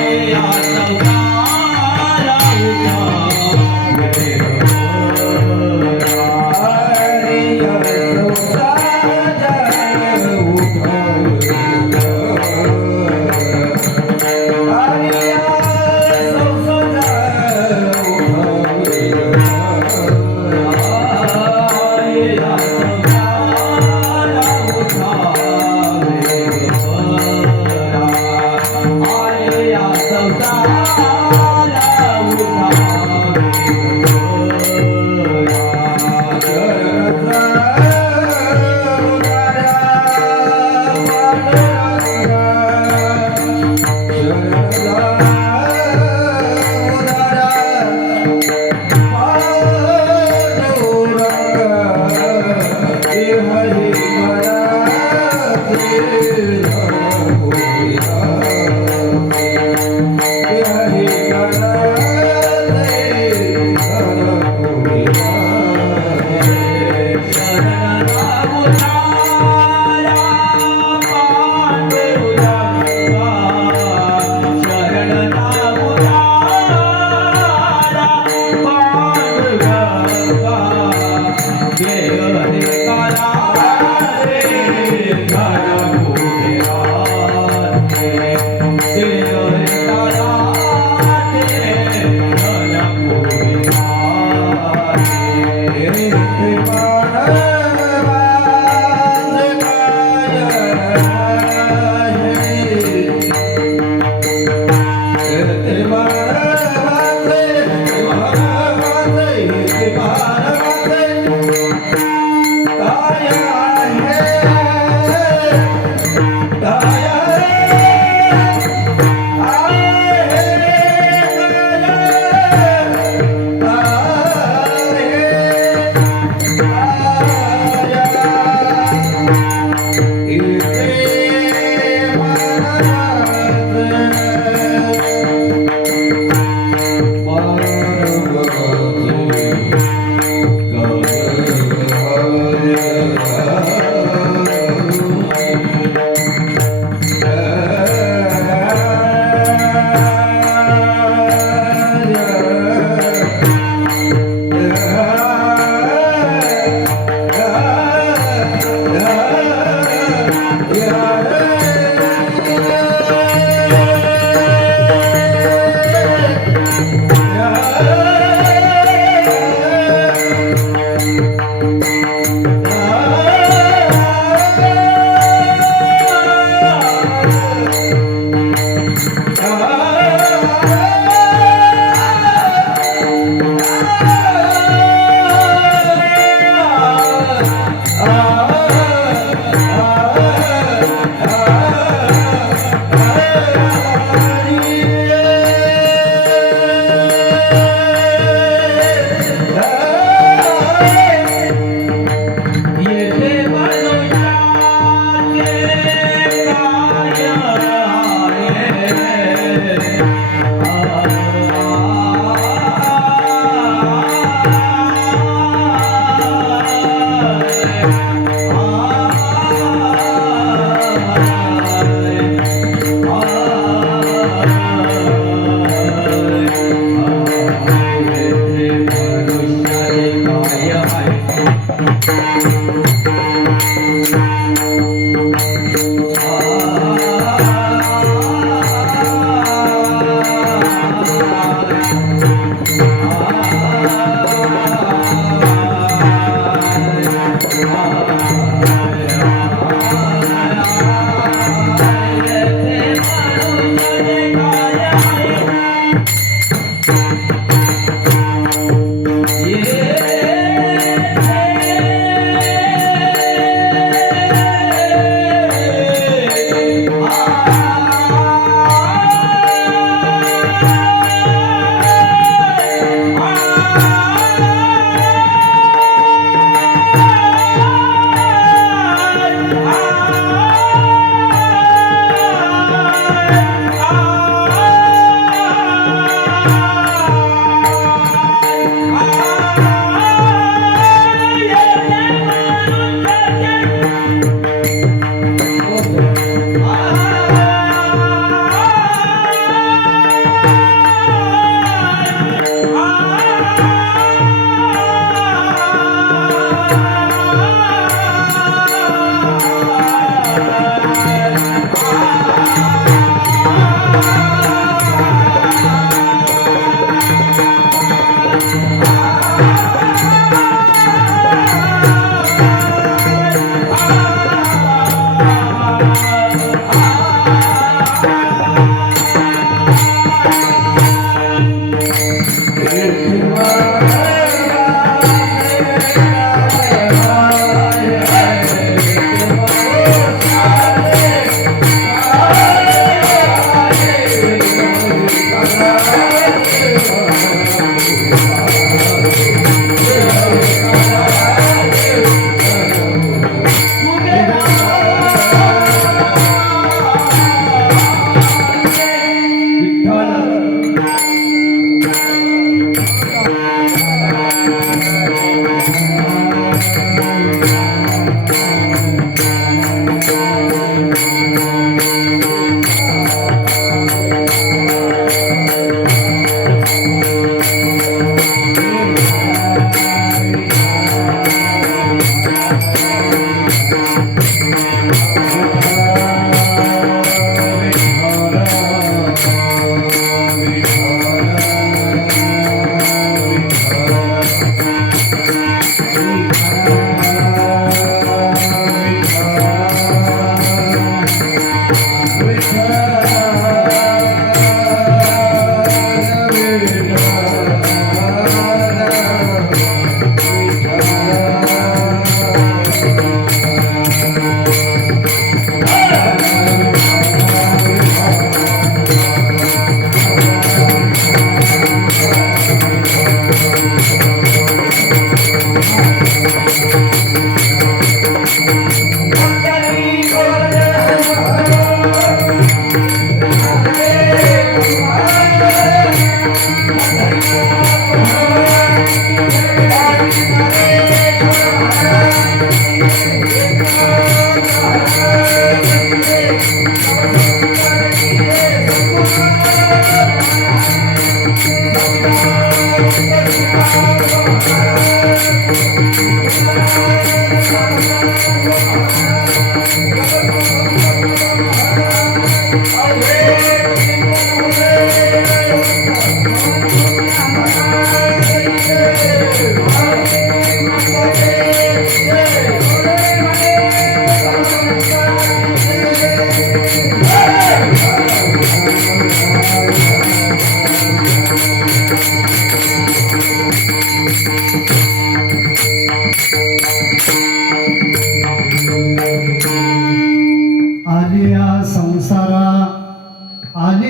Yeah.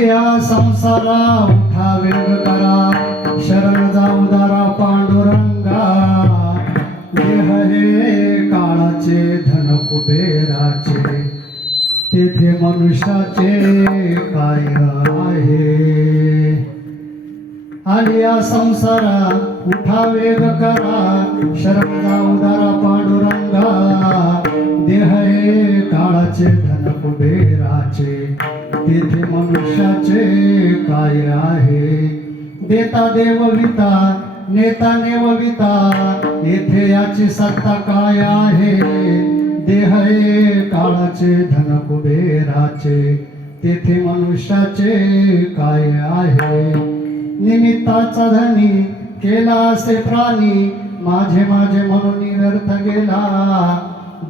या संसारा उठा वेग करा, शरण जाऊ दारा पांडुरंगा. देह हे काळाचे धन कुबेराचे, तेथे मनुष्याचे काय आहे. आणि या संसारा उठा वेग करा, शरण जाऊ दारा पांडुरंगा. देह हे काळाचे धन कुबेराचे, तेथे मनुष्याचे काय आहे. देता देवविता नेता नेवविता, येथे याची सत्ता काय आहे. देह हे काळाचे धन कुबेराचे, तेथे मनुष्याचे काय आहे. निमित्ताचा धनी केला असे प्राणी, माझे माझे म्हणून व्यर्थ गेला.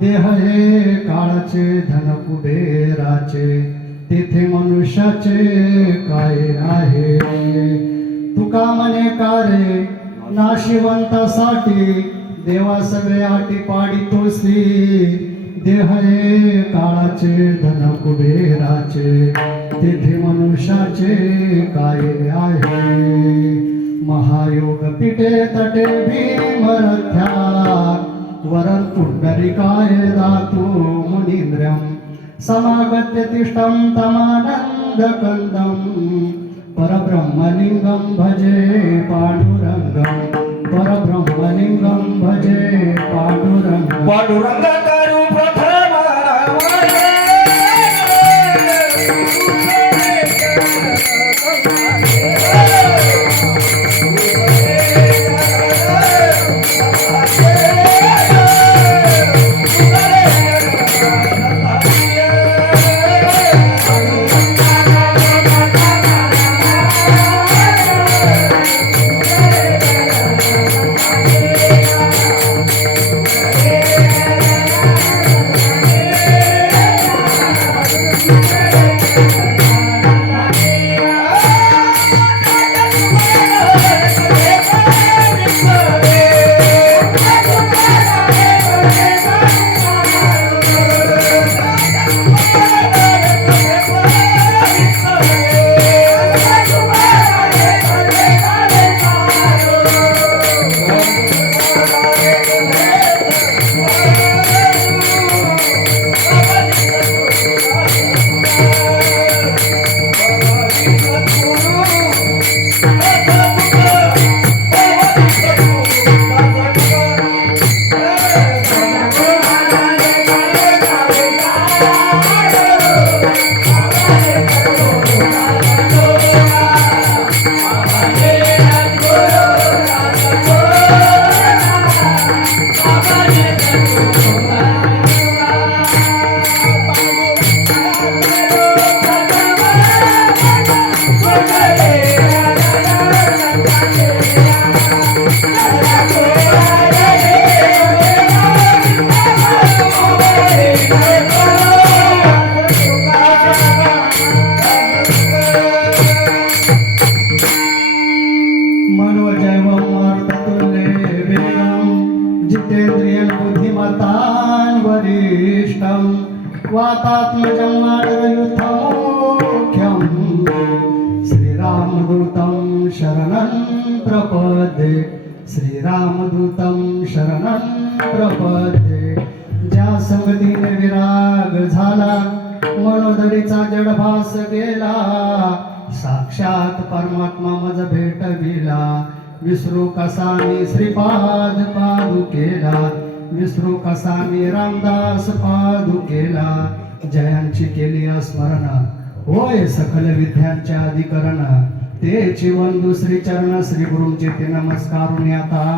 देह हे काळाचे धन कुबेराचे, तेथे मनुष्याचे काय आहे. तुका म्हणे कारे नाशिवंतासाठी, देवा सगळे आटी पाडितोसी. देह हे काळाचे धन कुबेराचे, तेथे मनुष्याचे काय आहे. महायोग पिटे तटे भीमरथ्या, वरं पुंडरिकाय दातु मुनीन्द्रं. समागत्य तिष्ठं तमानन्दकन्दं, परब्रह्मलिंगं भजे पांडुरंगं. परब्रह्मलिंगं भजे पांडुरंगं. पांडुरंग करू प्रथम वातात्मजं वानरयुथमुख्यं. श्रीरामदूतं शरणं प्रपद्ये, श्रीरामदूतं शरणं प्रपद्ये. ज्या संगतीने विराग झाला, मनोदरीचा जडभास गेला. साक्षात परमात्मा मज भेटविला, विसरू कसा मी श्रीपाद पादुकेला. विसरू कसा मी रामदास पादुकेला. जयांची केली स्मरण, होय सकल विद्यांच्या अधिकरण. तेची वंदू श्री चरण श्री गुरुंचे ते नमस्कारून आता.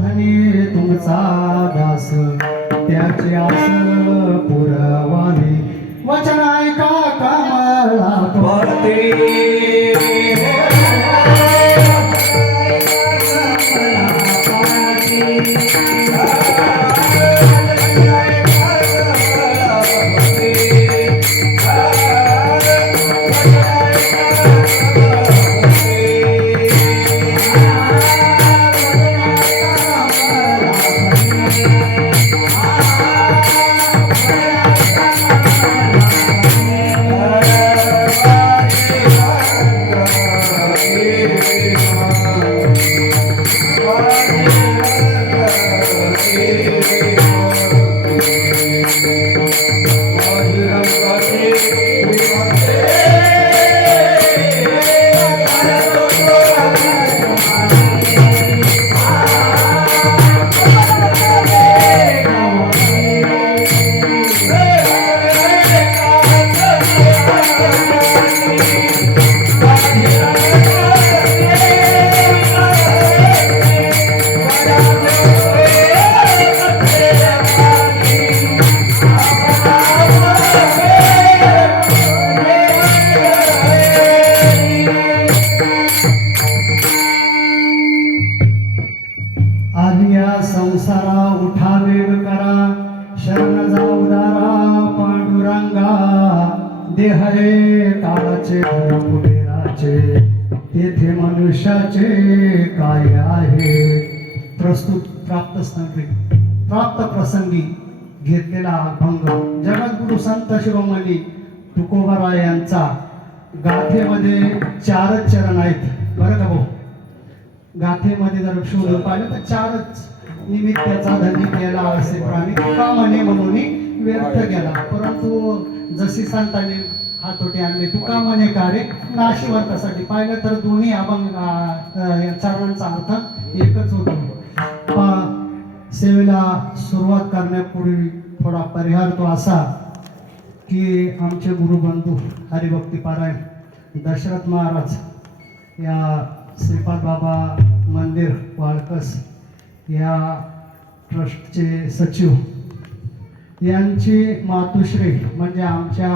धनी तुमचा दास त्याची आस पुरवावी वचन ऐका कमळा वरती आलिया संसारा उठा वेग करा शरण जाऊ दारा पांडुरंगा देह रे काळाचे धन कुबेराचे तेथे मनुष्याचे काय आहे प्रस्तुत प्राप्त प्रसंगी घेतलेला भंग जगद्गुरु संत शिरोमणी तुकोबाराय यांचा गाथेमध्ये 4 चरण आहेत बरं का भाऊ गाथेमध्ये जर शोधून पाहिलं तर 4च निमित्ताचा धनी केला असे प्राणी तुका म्हणे म्हणून व्यर्थ गेला परंतु जशी संतांनी हातोटी आणले तुका म्हणे कार्य नाशिवंतासाठी पाहिलं तर दोन्ही अभंग चरणांचा अर्थ एकच होतो सेवेला सुरुवात करण्यापूर्वी थोडा परिहार तो असा की आमचे गुरुबंधू हरिभक्ती पारायण दशरथ महाराज या श्रीपाद बाबा मंदिर वाळकस या ट्रस्टचे सचिव यांची मातुश्री म्हणजे आमच्या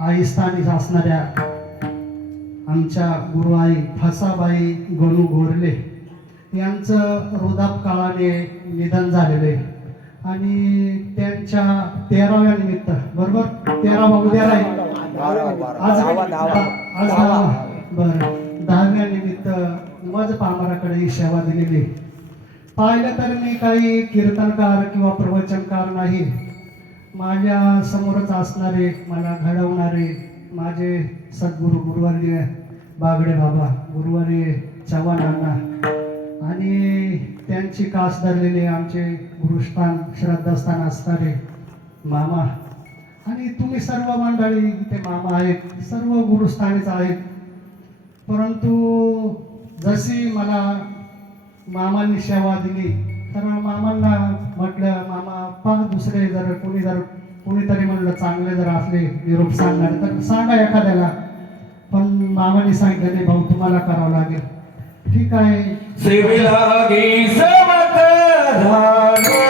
आईस्थानी असणाऱ्या आमच्या गुरुआई फसाबाई गणू गोरले यांचं वृद्धापकाळाने निधन झालेलं आहे आणि त्यांच्या 13व्या निमित्त बरोबर 13वा उद्या राहील आज 10व्या निमित्त मज पामराकडे ही सेवा दिलेली पाहिलं तर मी काही कीर्तनकार किंवा प्रवचनकार नाही माझ्या समोरच असणारे मला घडवणारे माझे सद्गुरू गुरुवर्य बागडे बाबा गुरुवर्य चव्हाण अण्णा आणि त्यांची कास धरलेले आमचे गुरुस्थान श्रद्धास्थान असणारे मामा आणि तुम्ही सर्व मंडळी इथे मामा आहेत सर्व गुरुस्थानीच आहेत परंतु जशी मला मामांनी सेवा दिली तर मामांना म्हटलं मामा पहा दुसरे जर कोणीतरी म्हणलं चांगले जर असले निरोप सांगणार तर सांगा एखाद्याला पण मामांनी सांगितलं नाही भाऊ तुम्हाला करावं लागेल ठीक आहे सेवेला गे समत झालो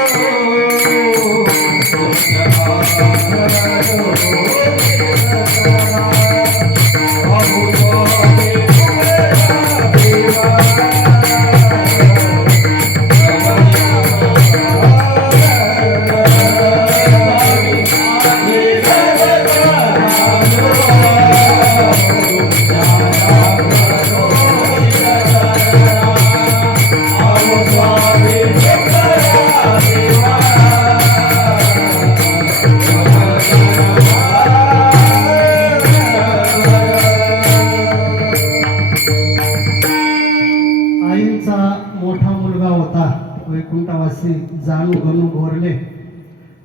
आईंचा मोठा मुलगा होता वैकुंठवासी जानू गणू गोरले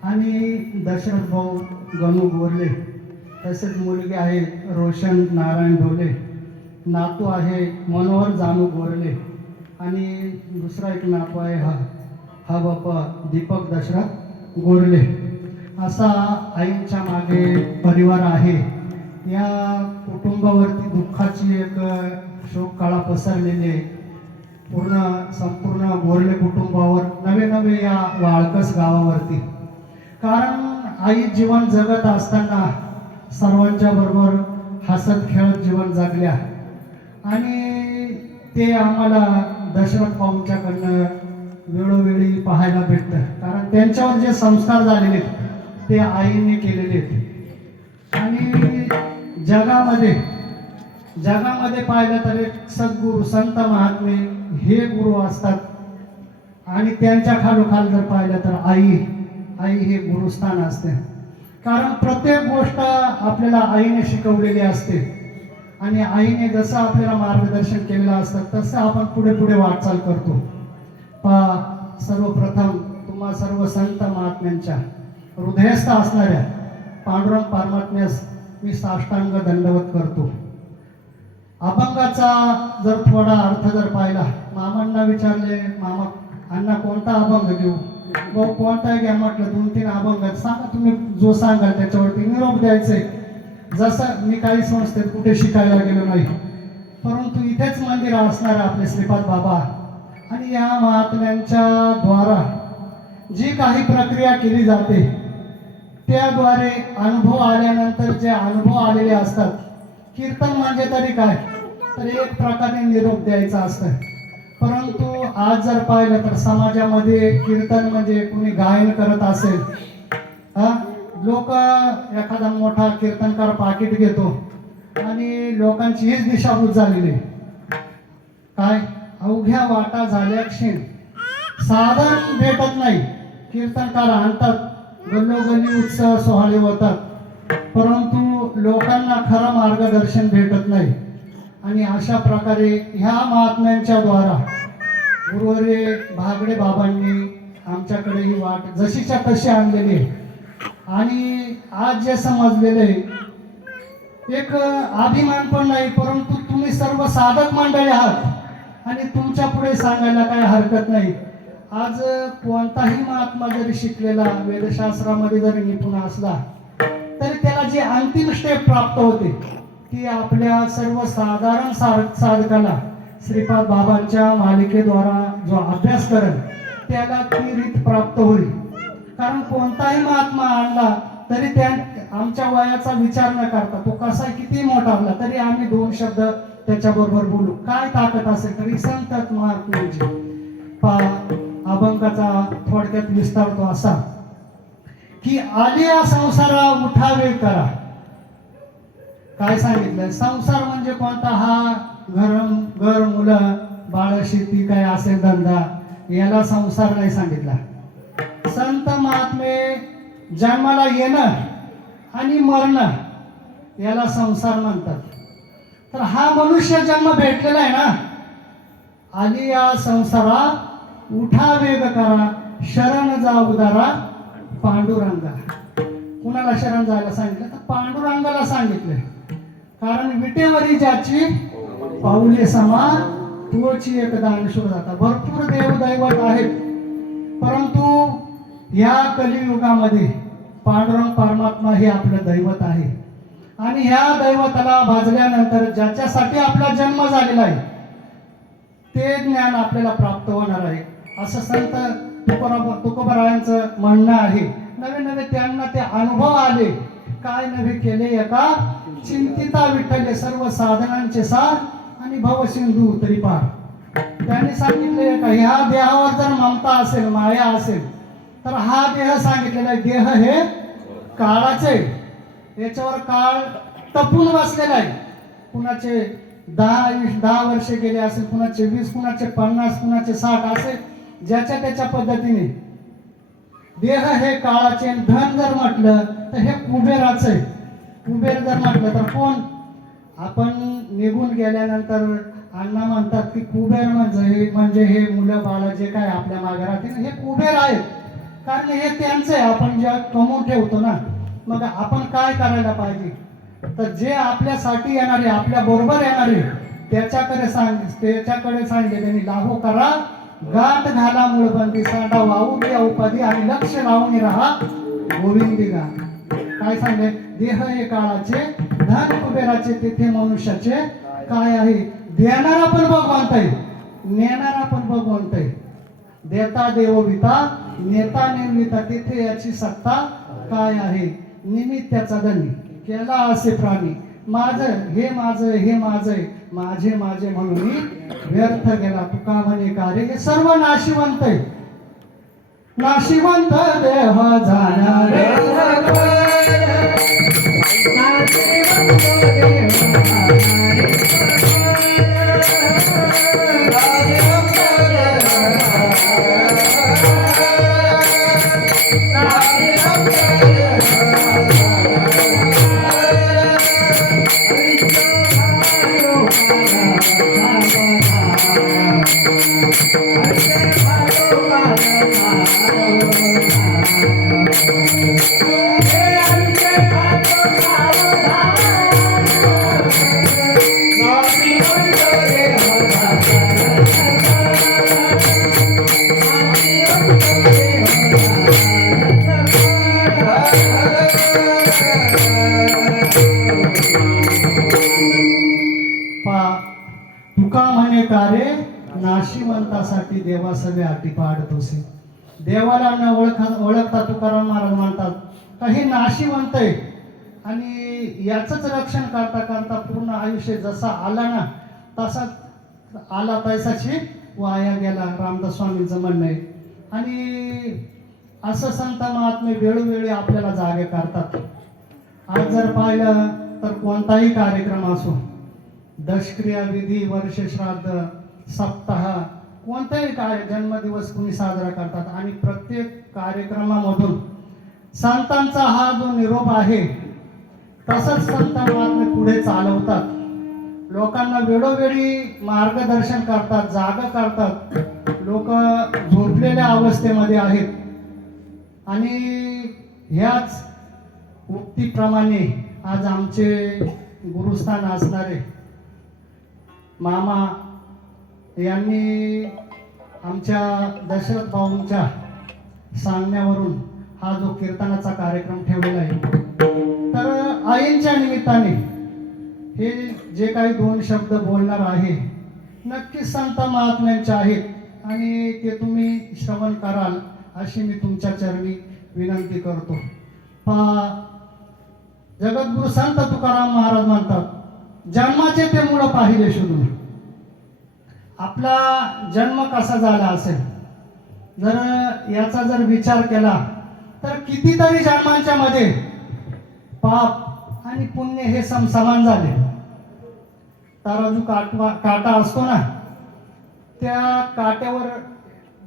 आणि दशरथ भाऊ गणू गोरले तसेच मुलगी आहे रोशन नारायण ढोले नातू आहे मनोहर जानू गोरले आणि दुसरा एक नातू आहे हा बापा दीपक दशरथ गोरले असा आईंच्या मागे परिवार आहे या कुटुंबावरती दुःखाची एक शोक काळा पसरलेली आहे संपूर्ण बोर्ले कुटुंबावर नवे या वाळकस गावावरती. कारण आई जीवन जगत असताना सर्वांच्या बरोबर हसत खेळत जीवन जगल्या आणि ते आम्हाला दशरथ भाऊंच्याकडनं वेळोवेळी पाहायला भेटतं. कारण त्यांच्यावर जे संस्कार झालेले आहेत ते आईने केलेले आहेत. आणि जगामध्ये पाहिलं तर एक सद्गुरू संत महात्मे हे गुरु असतात आणि त्यांच्या खालोखाल जर पाहिलं तर आई हे गुरुस्थान असते. कारण प्रत्येक गोष्ट आपल्याला आईने शिकवलेली असते आणि आईने जसं आपल्याला मार्गदर्शन केलेलं असतं तसं आपण पुढे वाटचाल करतो. सर्वप्रथम तुम्हा सर्व संत महात्म्यांच्या हृदयस्थ असणाऱ्या पांडुरंग परमात्म्यास मी साष्टांग दंडवत करतो. अभंगाचा जर थोडा अर्थ जर पाहिला, मामांना विचारले, मामा अण्णा कोणता अभंग घेऊ, भाऊ कोणता घ्या म्हटलं, 2-3 अभंग सांगा, तुम्ही जो सांगाल त्याच्यावरती निरोप द्यायचे. जसं मी काही संस्थेत कुठे शिकायला गेलो नाही, परंतु इथेच मंदिर असणारे आपले श्रीपाद बाबा आणि या महात्म्यांच्या द्वारा जी काही प्रक्रिया केली जाते त्याद्वारे अनुभव आल्यानंतर जे अनुभव आलेले असतात, कीर्तन म्हणजे तरी काय तर एक प्रकारे निरोप द्यायचा असतं. परंतु आज जर पाहिलं तर समाजामध्ये कीर्तन म्हणजे कुणी गायन करत असेल, लोक एखादा मोठा कीर्तनकार पाकिट घेतो आणि लोकांची हीच दिशाभूल झालेली. काय अवघ्या वाटा झाल्या क्षीण, साधन भेटत नाही. कीर्तनकार आणतात, गल्लोगल्ली उत्सव सोहळे होतात, परंतु लोकांना खरं मार्गदर्शन भेटत नाही. आणि अशा प्रकारे ह्या महात्म्यांच्या द्वारा गुरुवरे भागडे बाबांनी आमच्याकडे ही वाट जशीच्या तशी आणलेली आहे. आणि आज जे समजलेले एक अभिमान पण नाही, परंतु तुम्ही सर्व साधक मंडळी आहात आणि तुमच्या पुढे सांगायला काही हरकत नाही. आज कोणताही महात्मा जरी शिकलेला वेदशास्त्रामध्ये जरी निपुण असला तरी त्याला जे अंतिम स्टेप प्राप्त होते ती आपल्या सर्वसाधारण साधकाला श्रीपाद बाबांच्या मालिकेद्वारा जो अभ्यास करेल त्याला ती रीत प्राप्त होईल. कारण कोणताही महात्मा आणला तरी त्या आमच्या वयाचा विचार न करता तो कसा किती मोठा असला तरी आम्ही 2 शब्द त्याच्याबरोबर बोलू. काय ताकद असेल तरी संत महात्म्यांची. अभंगाचा थोडक्यात विस्तार तो असा की आलिया संसारा उठावे करा. काय सांगितलं? संसार म्हणजे कोणता? हा घर मुलं बाळ शेती काय असेल धंदा, याला संसार नाही सांगितला. संत महात्मे जन्माला येणं आणि मरणं याला संसार म्हणतात. तर हा मनुष्य जन्म भेटलेला आहे ना, आलिया संसारा उठा वेग करा, शरण जा उदारा पांडुरंगा. कुणाला शरण जायला सांगितलं? तर पांडुरंगाला सांगितलं. कारण विटेवरी ज्याची पाऊले समा तोची एक दानशूर जाता. भरपूर देवदैवत आहेत, परंतु या कलियुगामध्ये पांडुरंग परमात्मा हे आपलं दैवत आहे. आणि ह्या दैवताला भाजल्यानंतर ज्याच्यासाठी आपला जन्म झालेला आहे ते ज्ञान आपल्याला प्राप्त होणार आहे, असं संत तुकोबारायांचं म्हणणं आहे. नवे त्यांना ते अनुभव आले. काय नवे केले एका चिंतिता विठ्ठले, सर्व साधनांचे सार आणि भवसिंधू तरी पार. त्यांनी सांगितले का ह्या देहावर जर ममता असेल, माया असेल, तर हा देह सांगितलेला आहे, देह हे काळाचे, याच्यावर काळ तपून बसलेला आहे. कुणाचे 10 वर्षे गेले असेल, कुणाचे 20, कुणाचे 50, कुणाचे 60 असे ज्याच्या त्याच्या पद्धतीने. देह हे काळाचे. धन जर म्हटलं तर हे कुबेराचे. कुबेर जर म्हटलं तर कोण? आपण निघून गेल्यानंतर अण्णा म्हणतात की कुबेर म्हणजे हे मुलं बाळ जे काय आपल्या मागे राहतील हे कुबेर आहेत. कारण हे त्यांचं आहे, आपण जे कमवून ठेवतो ना. मग आपण काय करायला पाहिजे? तर जे आपल्यासाठी येणारे, आपल्या बरोबर येणारे त्याच्याकडे सांगितले त्यांनी, लाभो करा गाठ घाला मूळबंदी, साठा वाहू द्या उपाधी आणि लक्ष लावून राहा गोविंदी गा. काय सांगले? देह हे काळाचे, धन कुबेराचे, तेथे मनुष्याचे काय आहे. देणारा पण भगवंत आहे नेणारा पण भगवंत आहे. देता देव विता नेता नेमिता तिथे याची सत्ता काय आहे. निमित्ताचा धनी केला असे प्राणी माझं हे माझं हे माझं माझे माझे म्हणून व्यर्थ गेला. तुका म्हणे कार्य हे सर्व नाशिवंत आहे. नाशिवंत देह जाणारे तुका म्हणे कार्य नाशिवंतासाठी देवा सगळे अटी पाडत असे. देवाला न ओळखता तुकाराम महाराज म्हणतात काही नाशिवंत आहे आणि याच रक्षण करता करता पूर्ण आयुष्य जसा आला ना तसा आला तैसाची वाया गेला. रामदास स्वामींचं म्हणणं आहे. आणि असं संत महात्मे वेळोवेळी आपल्याला जागे करतात. आज जर पाहिलं तर कोणताही कार्यक्रम असो, दशक्रिया विधी, वर्ष श्राद्ध, सप्ताह, कोणताही जन्मदिवस कुणी साजरा करतात आणि प्रत्येक कार्यक्रमामधून संतांचा हा जो निरोप आहे तसंच संत महात्मे पुढे चालवतात. लोकांना वेळोवेळी मार्गदर्शन करतात, जागा करतात. लोक झोपलेल्या अवस्थेमध्ये आहेत आणि ह्याच उक्तीप्रमाणे आज आमचे गुरुस्थान असणारे मामा यांनी आमच्या दशरथ भाऊंच्या सांगण्यावरून हा जो कीर्तनाचा कार्यक्रम ठेवलेला आहे. तर आईंच्या निमित्ताने हे जे काही 2 शब्द बोलणार आहे नक्कीच संत महात्म्यांचे आहेत आणि ते तुम्ही श्रवण कराल अशी मी तुमच्या चरणी विनंती करतो. जगद्गुरु संत तुकाराम महाराज म्हणतात जन्माचे ते मूळ पाहिले शोधून. आपला जन्म कसा झाला असेल जर याचा जर विचार केला तर कितीतरी जन्मांच्या मध्ये पाप आणि पुण्य हे समान झाले. तराजू काटा असतो ना, त्या काट्यावर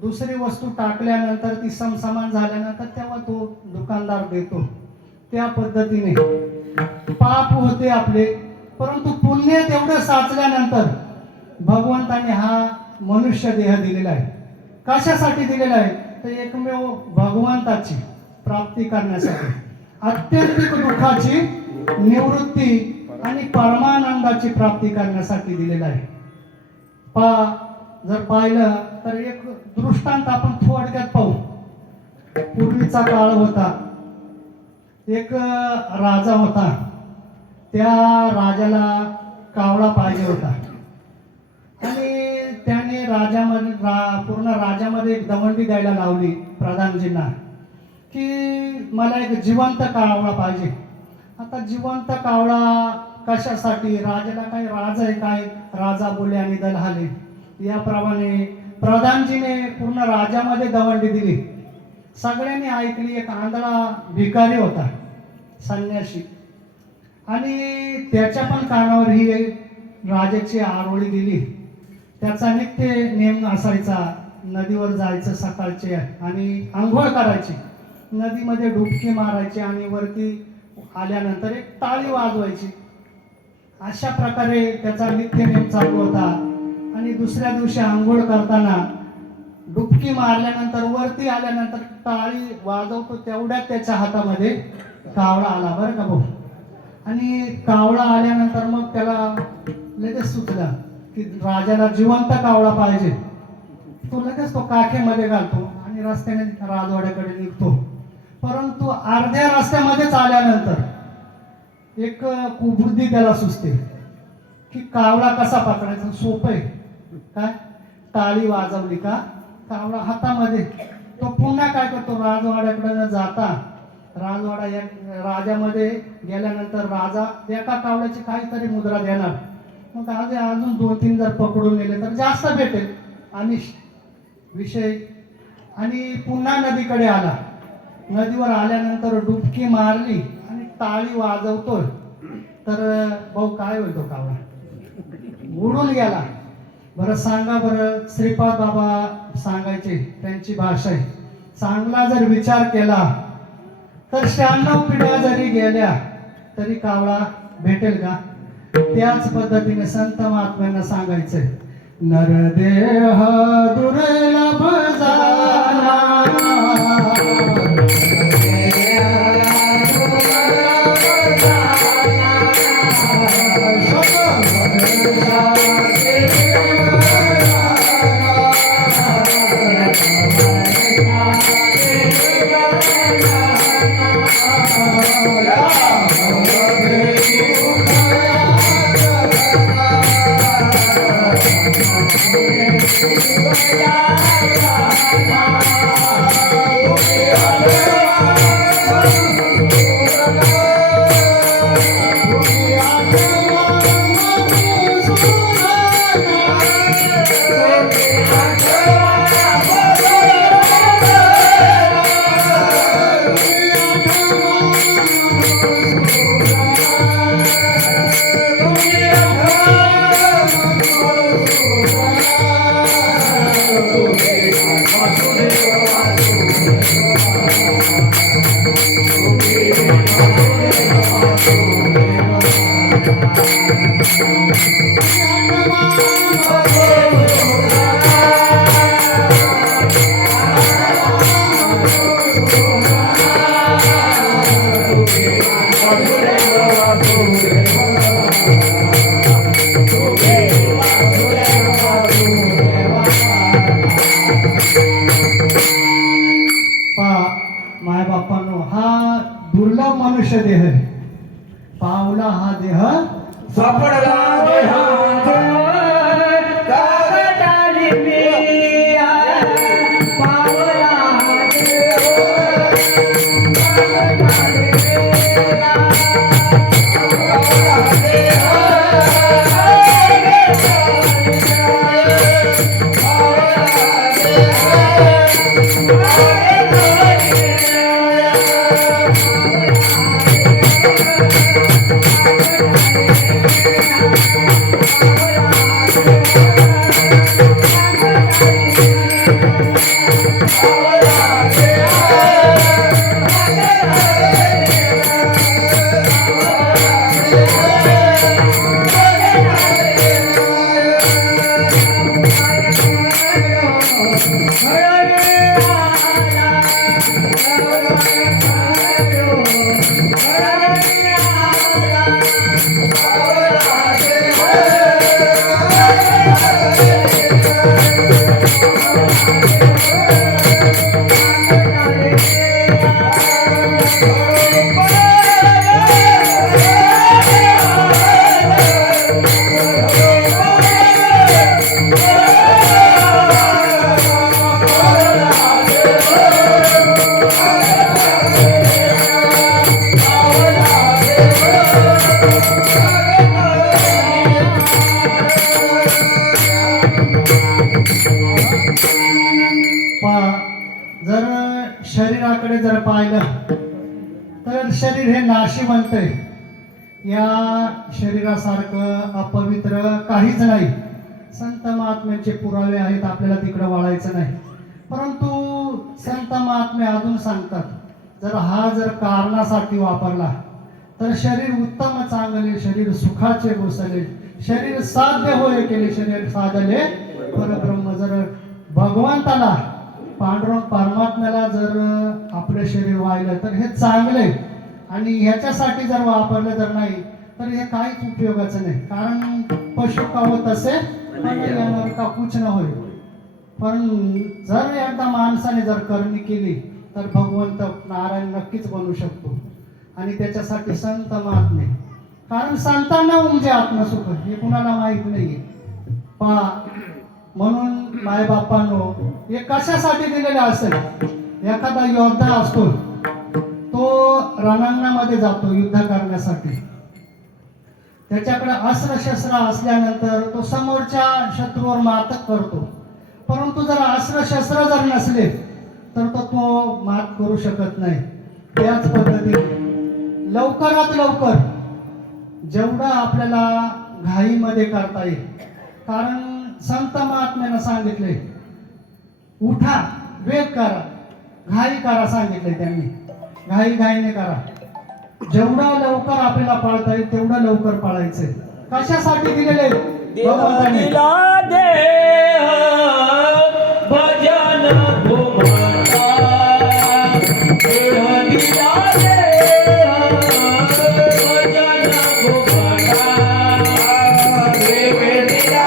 दुसरी वस्तू टाकल्यानंतर ती समान झाल्यानंतर तेव्हा तो दुकानदार देतो. त्या पद्धतीने पाप होते आपले, परंतु पुण्य तेवढं साचल्यानंतर भगवंताने हा मनुष्य देह दिलेला आहे. कशासाठी दिलेला आहे तर एकमेव भगवंताची प्राप्ती करण्यासाठी, अत्यंतिक दुःखाची निवृत्ती आणि परमानंदाची प्राप्ती करण्यासाठी दिलेला आहे. जर पाहिलं तर एक दृष्टांत आपण थोडक्यात पाहू. पूर्वीचा काळ होता, एक राजा होता. त्या राजाला कावळा पाहिजे होता आणि त्याने पूर्ण राजामध्ये एक दवंडी द्यायला लावली प्रधानजींना की मला एक जिवंत कावळा पाहिजे. आता जिवंत कावळा कशासाठी, राजाला काय राज आहे काय, राजा बोले आणि दल हाले. याप्रमाणे प्रधानजीने पूर्ण राजामध्ये दवंडी दिली. सगळ्यांनी ऐकली. एक आंधळा भिकारी होता, संन्यासी, आणि त्याच्या पण कानावर ही राजाची आरोळी गेली. त्याचा नित्य नेम असायचा नदीवर जायचं सकाळचे आणि आंघोळ करायची, नदीमध्ये डुबकी मारायची आणि वरती आल्यानंतर एक टाळी वाजवायची. अशा प्रकारे त्याचा नित्य नेम चालू होता. आणि दुसऱ्या दिवशी आंघोळ करताना डुबकी मारल्यानंतर वरती आल्यानंतर टाळी वाजवतो तेवढ्यात त्याच्या हातामध्ये कावळा आला बरं का भाऊ. आणि कावळा आल्यानंतर मग त्याला लगेच सुचलं की राजाला जिवंत कावळा पाहिजे. तो लगेच तो काखेमध्ये घालतो आणि रस्त्याने राजवाड्याकडे निघतो. परंतु अर्ध्या रस्त्यामध्येच आल्यानंतर एक कुबुद्धी त्याला सुचते की कावळा कसा पकडायचा. सोपं आहे काय, टाळी वाजवली का कावळा हातामध्ये तो पुन्हा काय करतो राजवाड्याकडे न जाता राजवाडा या राजामध्ये गेल्यानंतर राजा एका कावळ्याची काहीतरी मुद्रा देणार मग आज अजून 2-3 जर पकडून नेले तर जास्त भेटेल आणि विषय आणि पुन्हा नदीकडे आला नदीवर आल्यानंतर डुबकी मारली आणि टाळी वाजवतोय तर भाऊ काय होईल तो कावळा उडून गेला बरं सांगा बरं श्रीपाद बाबा सांगायचे त्यांची भाषा आहे चांगला जर विचार केला तर 96 पिढ्या जरी गेल्या तरी कावळा भेटेल का त्याच पद्धतीने संत महात्म्यांना सांगायचंय नरदेह दुर्लभ झाला माय बापांनो हा दुर्लभ मनुष्य देह आहे. पावला हा देह सापडला देहांत कागदाली बिया पावला देह कागदाली बिया पावला देह जर शरीराकडे जर पाहिलं तर शरीर हे नाशिवंत आहे. या शरीरासारखं अपवित्र काहीच नाही. संत महात्म्यांचे पुरावे आहेत, आपल्याला तिकडं वळायचं नाही. परंतु संत महात्मे अजून सांगतात जर हा जर कारणासाठी वापरला तर शरीर उत्तम चांगले, शरीर सुखाचे गोसले, शरीर साध्य होय केले, शरीर साधले परब्रह्म. जर भगवंताला पांडुरंग परमात्म्याला जर आपलं शरीर वाहिलं तर हे चांगले आणि ह्याच्यासाठी जर वापरलं तर नाही तर हे काहीच उपयोगाचं नाही. कारण पशु का होत असे का कुछ न होय. पण जर एकदा माणसाने जर करणी केली तर भगवंत नारायण नक्कीच बनू शकतो. आणि त्याच्यासाठी संत महात्मे, कारण संतांना म्हणजे आत्मसुख हे कुणाला माहित नाहीये. पहा म्हणून मायबापांनो हे कशासाठी दिलेले असेल? एखादा योद्धा असतो, तो रणांगणामध्ये जातो युद्ध करण्यासाठी, त्याच्याकडे अस्त्रशस्त्र असल्यानंतर तो समोरच्या शत्रूवर मात करतो. परंतु जर अस्त्रशस्त्र जर नसले तर तो मात करू शकत नाही. त्याच पद्धतीने लवकरात लवकर जेवढं आपल्याला घाईमध्ये करता येईल, कारण संत महात्म्यानं सांगितले उठा, वेग करा, घाई करा सांगितले त्यांनी. घाईने करा. जेवढं लवकर आपल्याला पाळता येईल तेवढं लवकर पाळायचंय. कशासाठी दिलेले? भगवंताने. दिला देह भजन भुवना, देह दिला देह भजन भुवना, देव दिला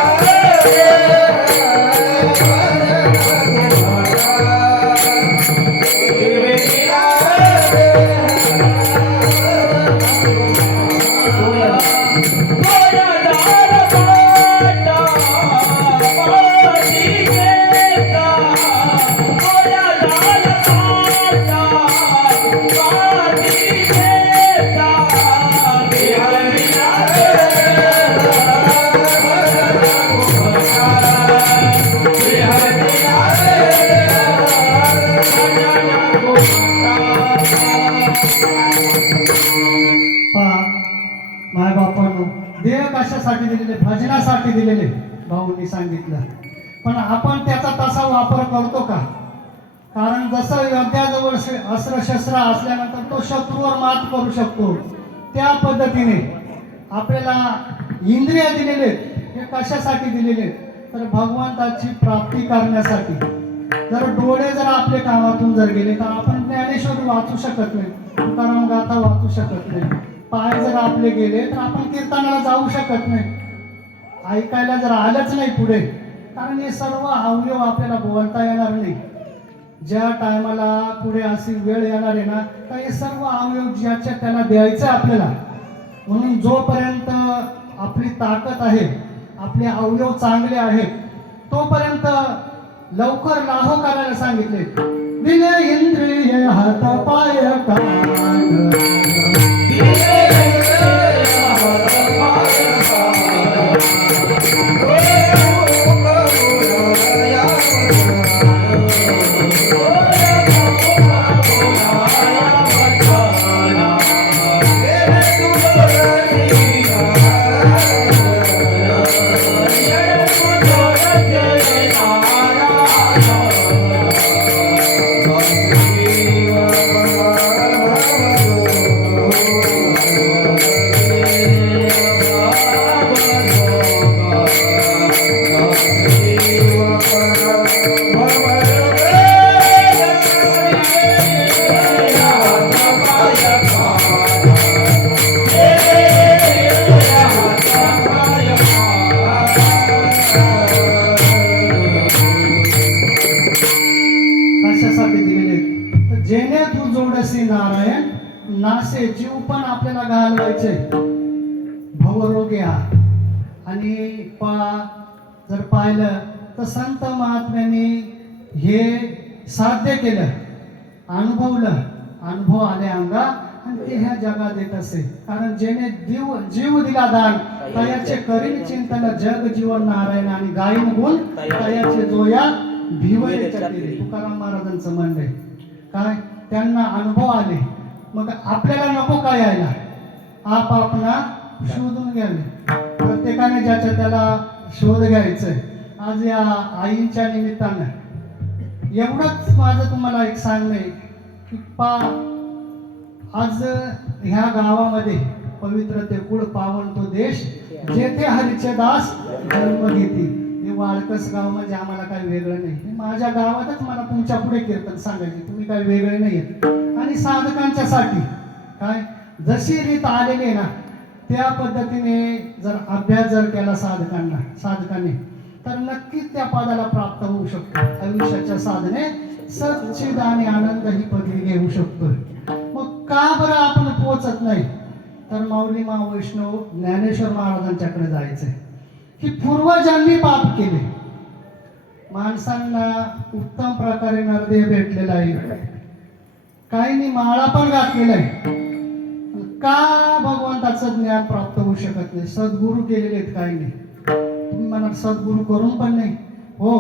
मायबापांनो, देह कशासाठी दिलेले? भजनासाठी दिलेले भाऊंनी सांगितलं. पण आपण त्याचा तसा वापर करतो का? कारण जसं योद्ध्याजवळ अस्त्रशस्त्र असल्यानंतर तो शत्रूवर मात करू शकतो, त्या पद्धतीने आपल्याला इंद्रिय दिलेले हे कशासाठी दिलेले? तर भगवंताची प्राप्ती करण्यासाठी. जर डोळे जर आपले कामातून जर गेले तर आपण ज्ञानेश्वरी वाचू शकत नाही, तुकाराम गाथा वाचू शकत नाही. पाय जर आपले गेले तर आपण कीर्तनाला जाऊ शकत नाही, ऐकायला जर आलंच नाही पुढे, कारण हे सर्व अवयव आपल्याला बोलता येणार नाही. ज्या टायमाला पुढे अशी वेळ येणार आहे ना, तर हे सर्व अवयव ज्याच्या त्याला द्यायचं आपल्याला. म्हणून जोपर्यंत आपली ताकद आहे, आपले अवयव चांगले आहेत, तोपर्यंत लवकर लाहो करायला सांगितले. दिले इंद्रिय हात पाय कान, जेणे तू जोडसी नारायण नासे. जीव पण आपल्याला घालवायचे भवरोगी हा. आणि जर पाहिलं तर संत महात्म्यांनी हे साध्य केलं, अनुभवलं, अनुभव आले अंगा, आणि ते ह्या जगात येत असे. कारण जेणे जीव दिला दान, तयाचे करीन चिंतन जग जीवन नारायण, आणि गायन गुण तयाचे जोया भिवले चटिले. तुकाराम महाराजांचं म्हणणं आहे. काय त्यांना अनुभव आले, मग आपल्याला नको काय यायला, आपणा शोधून घ्यावे. प्रत्येकाने ज्याच्या त्याला शोध घ्यायचंय. आज या आईंच्या निमित्तानं एवढंच माझं तुम्हाला एक सांगणं आहे की आज ह्या गावामध्ये पवित्र ते कुळ पावन तो देश, जेथे हरीचे दास जन्म घेतील. हे वाळकस गाव म्हणजे आम्हाला काही वेगळं नाही. माझ्या गावातच मला तुमच्या पुढे कीर्तन सांगायचे, तुम्ही काही वेगळे नाही. आणि साधकांच्या साठी काय जशी रीत आलेली आहे ना, त्या पद्धतीने जर अभ्यास जर केला साधकांनी, तर नक्कीच त्या पदाला प्राप्त होऊ शकतो. आयुष्याच्या साधने सच्चिद आणि आनंद ही पदवी घेऊ शकतो. मग का बरं आपण पोचत नाही? तर माऊली मा वैष्णव ज्ञानेश्वर महाराजांच्याकडे जायचंय की पूर्वजांनी पाप केले, माणसांना उत्तम प्रकारे नरदेह भेटलेला आहे. काहींनी माळा पण घातलेला आहे. का भगवंताचं ज्ञान प्राप्त होऊ शकत नाही? सद्गुरू केलेले आहेत काहींनी. तुम्ही म्हणा सद्गुरू करून पण नाही. हो,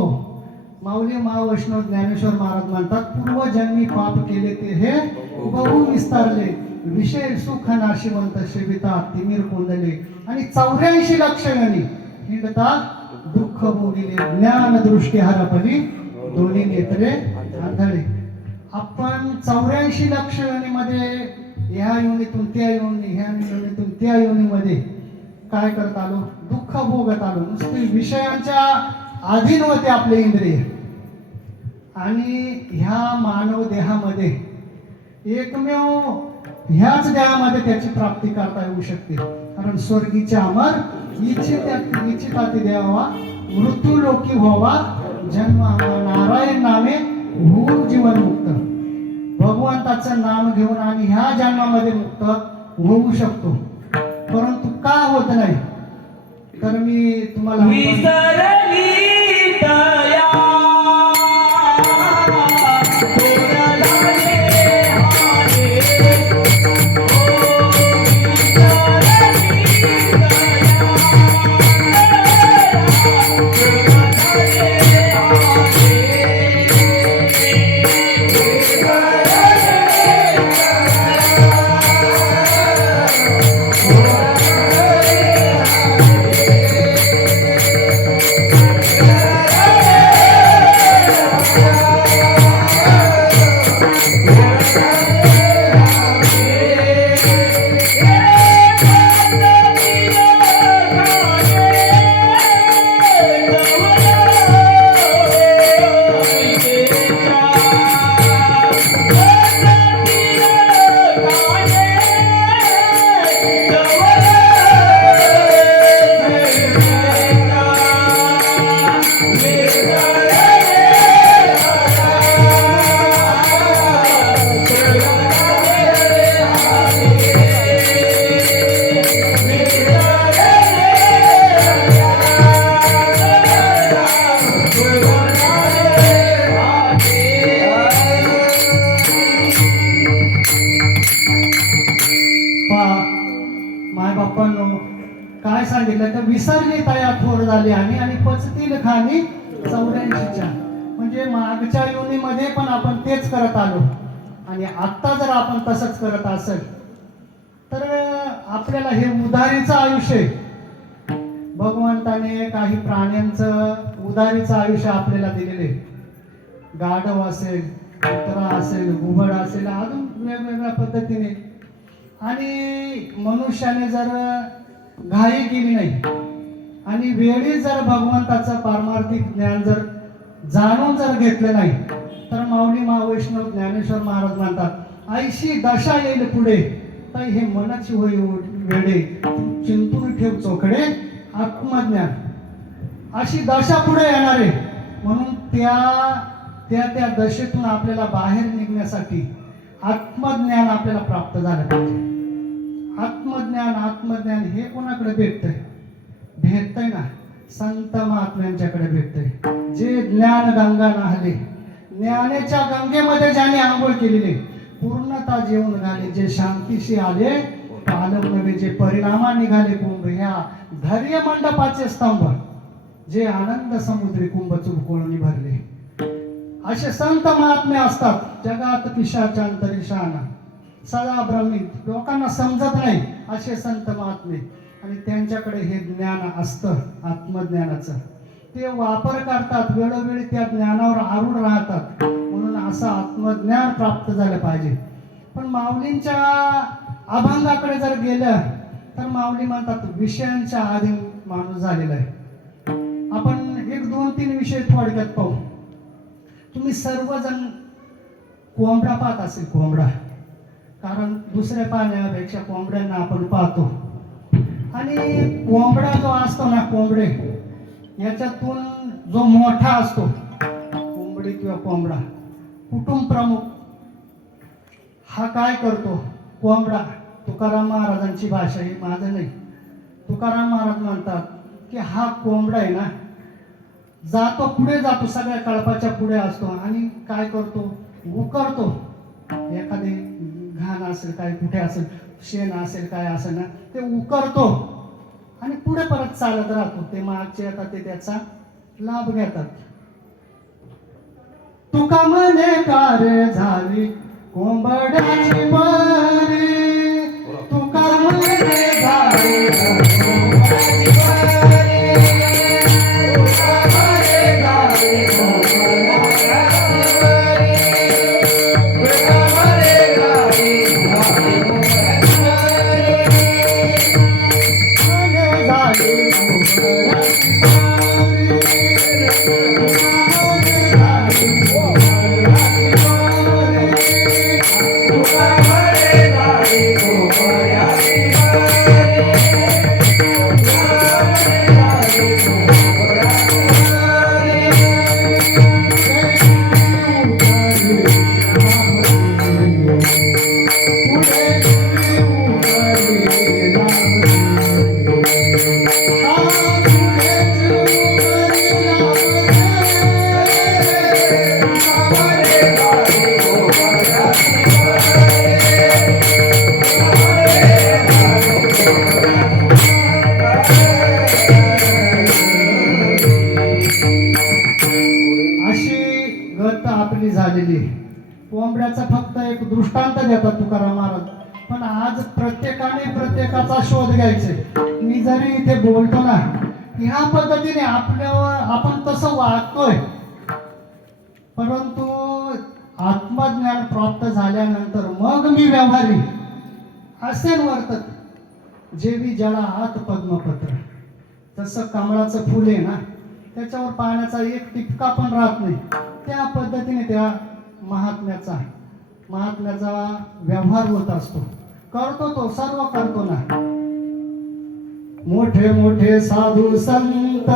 माऊली महावैष्णव ज्ञानेश्वर महाराज म्हणतात, पूर्वजन्मी पाप केले ते हे बहु विस्तारले, विषय सुख नाशिवंत सेविता तिमिर कोंदले, आणि 84 लक्ष गणी हिंडता दुःख भोगिले, ज्ञान दृष्टी हरपली दोन्ही नेत्रे आंधळे. आपण 84 लक्ष योनीमध्ये, ह्या योनीतून त्या योनी, ह्या योनीतून त्या योनीमध्ये काय करत आलो? दुःख भोगत आलो. नुसते विषयांच्या अधीन होते आपले इंद्रिय. आणि ह्या मानव देहामध्ये एकमेव ह्याच देहामध्ये त्याची प्राप्ती करता येऊ शकते. कारण स्वर्गीचे अमर इच्छिताती द्यावा, मृत्यू लोकी व्हावा जन्म, नारायण नामे होऊन जीवन मुक्त. भगवंताचं नाम घेऊन आणि ह्या जन्मामध्ये मुक्त होऊ शकतो. परंतु का होत नाही? तर मी तुम्हाला विसरली तया काय सांगितलं तर विसरली तया थोर झाली आणि पचतील खाणी 84च्या. म्हणजे मागच्या योनीमध्ये पण आपण तेच करत आलो आणि आता जर आपण तसंच करत असेल तर आपल्याला हे उधारीचं आयुष्य, भगवंताने काही प्राण्यांचं उधारीचं आयुष्य आपल्याला दिलेले. गाढव असेल, कुत्रा असेल, घुबड असेल, अजून वेगवेगळ्या पद्धतीने. आणि मनुष्याने जर घाई केली नाही आणि वेळी जर भगवंताचं पारमार्थिक ज्ञान जर जाणून जर घेतलं नाही तर माऊली महावैष्णव ज्ञानेश्वर महाराज म्हणतात, 80 दशा येईल पुढे तर हे मनाची होई वेडे, चिंतून ठेव चोखडे आत्मज्ञान. अशी दशा पुढे येणार आहे. म्हणून त्या दशेतून आपल्याला बाहेर निघण्यासाठी आत्मज्ञान आपल्याला प्राप्त झालं पाहिजे. आत्मज्ञान हे कोणाकडे भेटतंय ना? संत महात्म्यांच्याकडे भेटतंय. जे ज्ञान गंगा नाहले, ज्ञानेच्या गंगेमध्ये ज्याने आंघोळ केलेली, पूर्णता जेवून घाले, जे शांतीशी आले पालव नव्हे, जे परिणामा निघाले कुंभ, ह्या धैर्य मंडपाचे स्तंभ, जे आनंद समुद्री कुंभ चुलकोळणी भरले. असे संत महात्मे असतात. जगात पिशाचांतरिशाना सदा भ्रमित, लोकांना समजत नाही असे संत महात्मे. आणि त्यांच्याकडे हे ज्ञान असतं आत्मज्ञानाचं. ते वापर करतात, वेळोवेळी त्या ज्ञानावर आरूढ राहतात. म्हणून असं आत्मज्ञान प्राप्त झालं पाहिजे. पण माऊलींच्या अभंगाकडे जर गेलं तर माऊली म्हणतात विषयांच्या अधीन माणूस झालेला आहे. आपण 1, 2, 3 विषय थोडक्यात पाहू. तुम्ही सर्वजण कोंबडा पाहत असेल, कोंबडा. कारण दुसऱ्या पाण्यापेक्षा कोंबड्यांना आपण पाहतो. आणि कोंबडा जो असतो ना, कोंबडे याच्यातून जो मोठा असतो, कोंबडी किंवा कोंबडा, कुटुंब प्रमुख, हा काय करतो? कोंबडा, तुकाराम महाराजांची भाषा ही, माझं नाही, तुकाराम महाराज म्हणतात की हा कोंबडा आहे ना, जातो पुढे जातो, सगळ्या कळपाच्या पुढे असतो आणि काय करतो, उकरतो. एखादी घाण असेल, काय कुठे असेल, शेण असेल, काय असेल ना, ते उकरतो आणि पुढे परत चालत राहतो. ते मागचे येतात, ते त्याचा लाभ घेतात. तुका म्हणे कार्य झाली कोंबड्याची बरी, तुका म्हणे झाली कोंबड्याची बरी, तुका म्हणे झाली कोंबड्याची बरी, तुका म्हणे झाली कोंबड्याची बरी, म्हणे झाली कोंबड्याची आपली झालेली. कोंबड्याचा फक्त एक दृष्टांत देतात तुकाराम महाराज, पण आज प्रत्येकाने प्रत्येकाचा शोध घ्यायचे. मी जरी इथे बोलतो ना, ह्या पद्धतीने आपण तसं वागतोय, परंतु आत्मज्ञान प्राप्त झाल्यानंतर मग मी व्यवहारी असे वर्तत. जेवी जळा हात पद्मपत्र, तसं कमळाचं फुल आहे ना, त्याच्यावर पाण्याचा एक टिपका पण राहत नाही. त्या पद्धतीने त्या महात्म्याचा व्यवहार होत असतो. करतो तो, सर्व करतो ना. मोठे मोठे साधू संत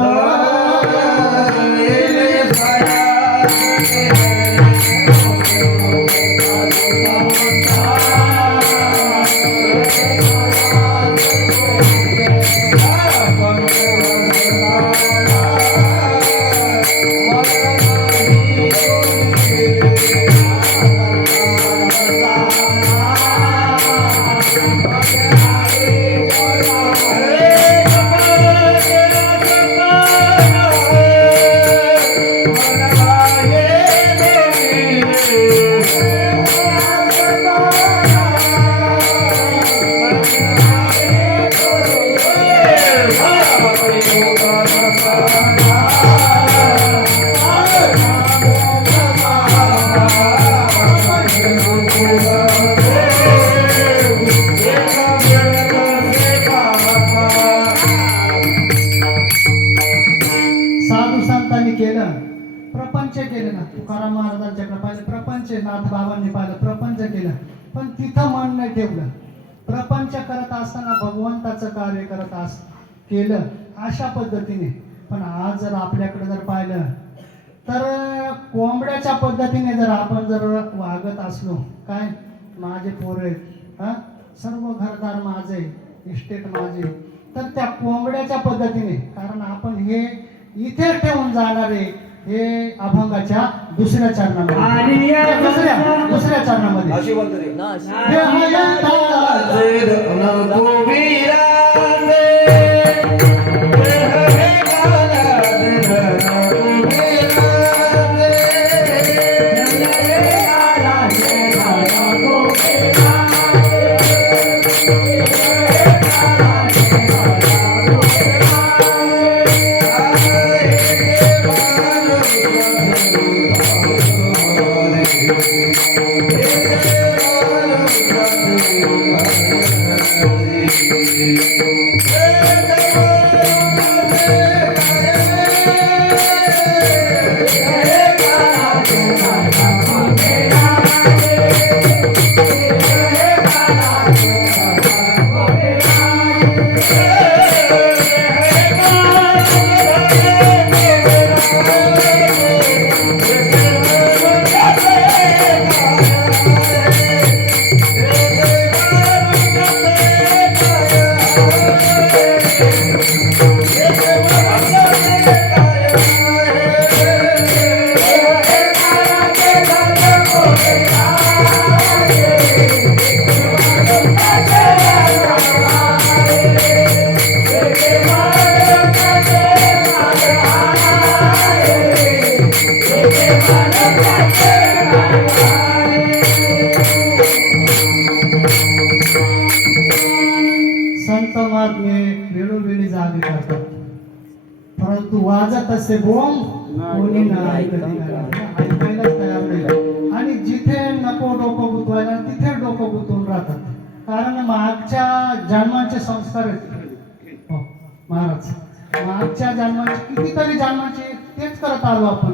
केलं, प्रपंच केलं ना. तुकाराम महाराजांच्याकडे पाहिलं प्रपंच, नाथबाबांनी पाहिलं प्रपंच केलं, पण तिथं मन नाही ठेवलं. प्रपंच करत असताना भगवंताचं कार्य केलं अशा पद्धतीने. पण आज जर आपल्याकडे जर पाहिलं तर कोंबड्याच्या पद्धतीने जर आपण जर वागत असलो, काय माझे पोरं आहेत, हा सर्व घरदार माझे, इस्टेट माझे, तर त्या कोंबड्याच्या पद्धतीने. कारण आपण हे इथे ठेवून जाणारे हे अभंगाच्या दुसऱ्या चरणामध्ये, दुसऱ्या चरणामध्ये वाजत असे बोंब कोणी नाही ऐकायलाच तयार नाही. आणि जिथे नको डोकं गुंतवायला तिथे डोकं गुंतवून राहतात. कारण मागच्या जन्माचे संस्कार आहेत. हो महाराज, मागच्या जन्माचे कितीतरी जन्माचे तेच करत आलो आपण,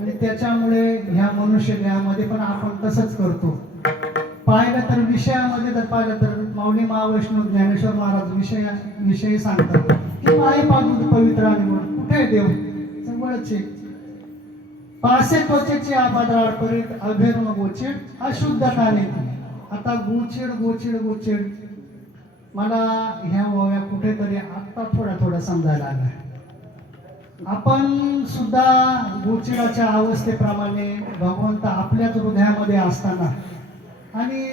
आणि त्याच्यामुळे ह्या मनुष्य देहामध्ये पण आपण तसंच करतो. पाहिलं तर विषयामध्ये जर पाहिलं तर माऊली महावैष्णव ज्ञानेश्वर महाराज विषयी सांगतात की पाय पादूत पवित्र आणि गुण. कुठे देव जवळच आहे. पासे त्वचेचे आबाद्राड करीत अभेरून गोचिड अशुद्ध काने. आता गोचिड गोचिड गोचिड मला ह्या ओव्या कुठेतरी आता थोड्या समजायला आल्या. आपण सुद्धा गोचिडाच्या अवस्थेप्रमाणे भगवंत आपल्याच हृदयामध्ये असताना आणि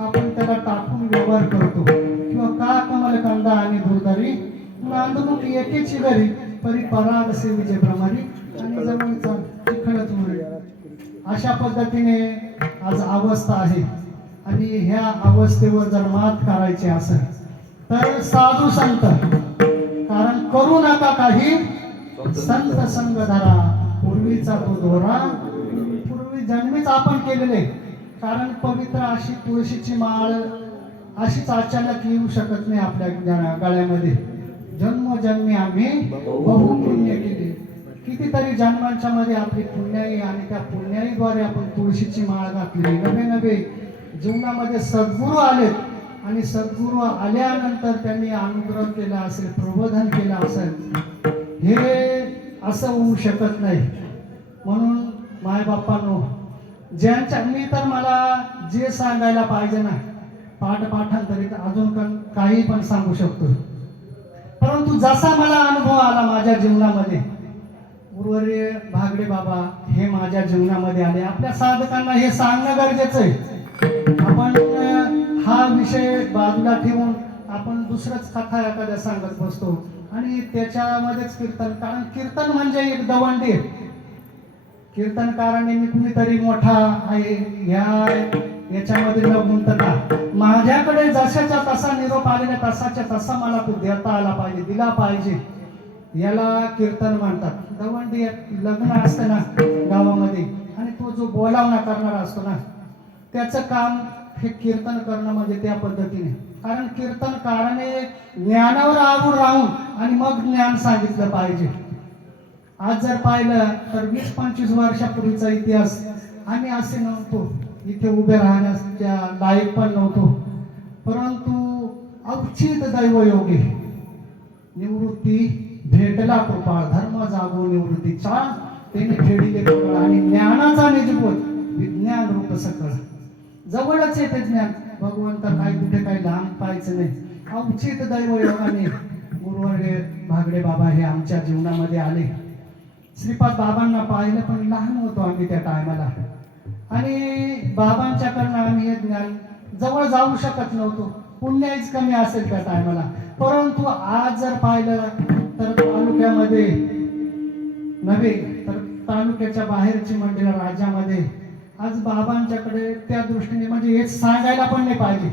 आपण त्याला टाकून व्यवहार करतो. किंवा का कमल कंदा आणि दुर्धरी नांदणूक एकेची घरी परी पराग से विजय प्रमारी आणि जवळचा चिखलच मुळे. अशा पद्धतीने आज अवस्था आहे. आणि ह्या अवस्थेवर जर मात करायची असेल तर साधू संत, कारण करू नका काही संत संग धरा पूर्वीचा तो दोरा. पूर्वी जन्मीच आपण केलेले. कारण पवित्र अशी तुळशीची माळ अशीच अचानक येऊ शकत नाही आपल्या गळ्यामध्ये. जन्मोजन्मी आम्ही बहुपुण्य केले. कितीतरी जन्मांच्या मध्ये आपली पुण्याई आणि त्या पुण्याईद्वारे आपण तुळशीची माळ घातली. नवे नवे जीवनामध्ये सद्गुरू आलेत आणि सद्गुरू आल्यानंतर त्यांनी अनुग्रह केला असेल, प्रबोधन केलं असेल. हे असं होऊ शकत नाही. म्हणून मायबापांनो, ज्यांच्या मी तर मला जे सांगायला पाहिजे ना पाठांतरित अजून काही पण सांगू शकतो. परंतु जसा मला अनुभव आला माझ्या जीवनामध्ये, गुरुवर्य भागडे बाबा हे माझ्या जीवनामध्ये आले. आपल्या साधकांना हे सांगणं गरजेचं आहे. आपण हा विषय बाजूला ठेवून आपण दुसरंच कथा एखाद्या सांगत बसतो आणि त्याच्यामध्येच कीर्तन. कारण कीर्तन म्हणजे एक दवंडी आहे. कीर्तनकाराने मी कुणीतरी मोठा आहे याच्यामध्ये न गुंतता माझ्याकडे जशाच्या तसा निरोप आलेला तसाच्या तसा मला तो देता आला पाहिजे, दिला पाहिजे, याला कीर्तन म्हणतात. दवंडी लग्न असतं ना गावामध्ये आणि तो जो बोलावणा करणारा असतो ना त्याचं काम हे कीर्तन करणं म्हणजे त्या पद्धतीने. कारण कीर्तनकाराने ज्ञानावर आवड राहून आणि मग ज्ञान सांगितलं पाहिजे. आज जर पाहिलं तर 20-25 वर्षापूर्वीचा इतिहास आम्ही असे नव्हतो, इथे उभे राहण्याच्या लायक पण नव्हतो. परंतु अवचित दैवयोगी निवृत्ती भेटला कृपा धर्म जागो निवृत्तीचा त्याने फेडिले कळ आणि ज्ञानाचा निजबोध विज्ञान रूप सकळ. जवळच येते ज्ञान. भगवंत काय कुठे काही लांब पाहायचं नाही. अवचित दैवयोगाने गुरुवर्य भागडे बाबा हे आमच्या जीवनामध्ये आले. श्रीपाद बाबांना पाहिलं पण लहान होतो आम्ही त्या टायमाला आणि बाबांच्याकडनं आम्ही हे ज्ञान जवळ जाऊ शकत नव्हतो. पुण्याच कमी असेल त्या टायमाला. परंतु आज जर पाहिलं तर तालुक्यामध्ये नव्हे तर तालुक्याच्या बाहेरची मंडळ राज्यामध्ये आज बाबांच्याकडे त्या दृष्टीने म्हणजे हेच सांगायला पण नाही पाहिजे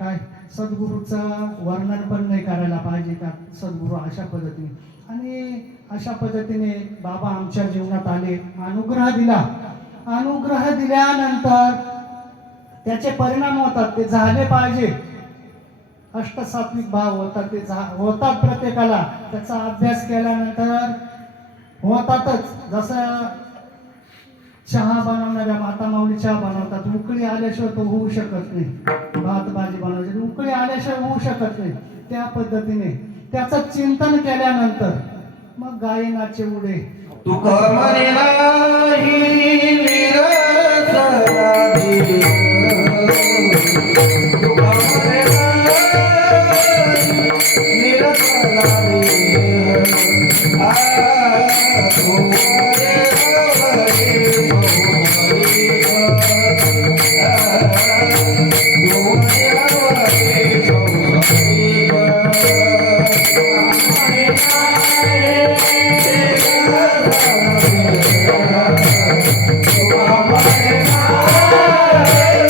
काय सद्गुरूचं वर्णन पण नाही करायला पाहिजे का सद्गुरू अशा पद्धतीने. आणि अशा पद्धतीने बाबा आमच्या जीवनात आले, अनुग्रह दिला. अनुग्रह दिल्यानंतर त्याचे परिणाम होतात, ते झाले पाहिजे. अष्टसात्विक भाव होतात, ते होतात प्रत्येकाला. त्याचा अभ्यास केल्यानंतर होतातच. जसं चहा बनवणाऱ्या माता माऊली चहा बनवतात, उकळी आल्याशिवाय तो होऊ शकत नाही. भात भाजी बनवायची उकळी आल्याशिवाय होऊ शकत नाही. त्या पद्धतीने त्याचं चिंतन केल्यानंतर मग गायनाचे उडे तुका म्हणे नाही तुका म्हणे Hare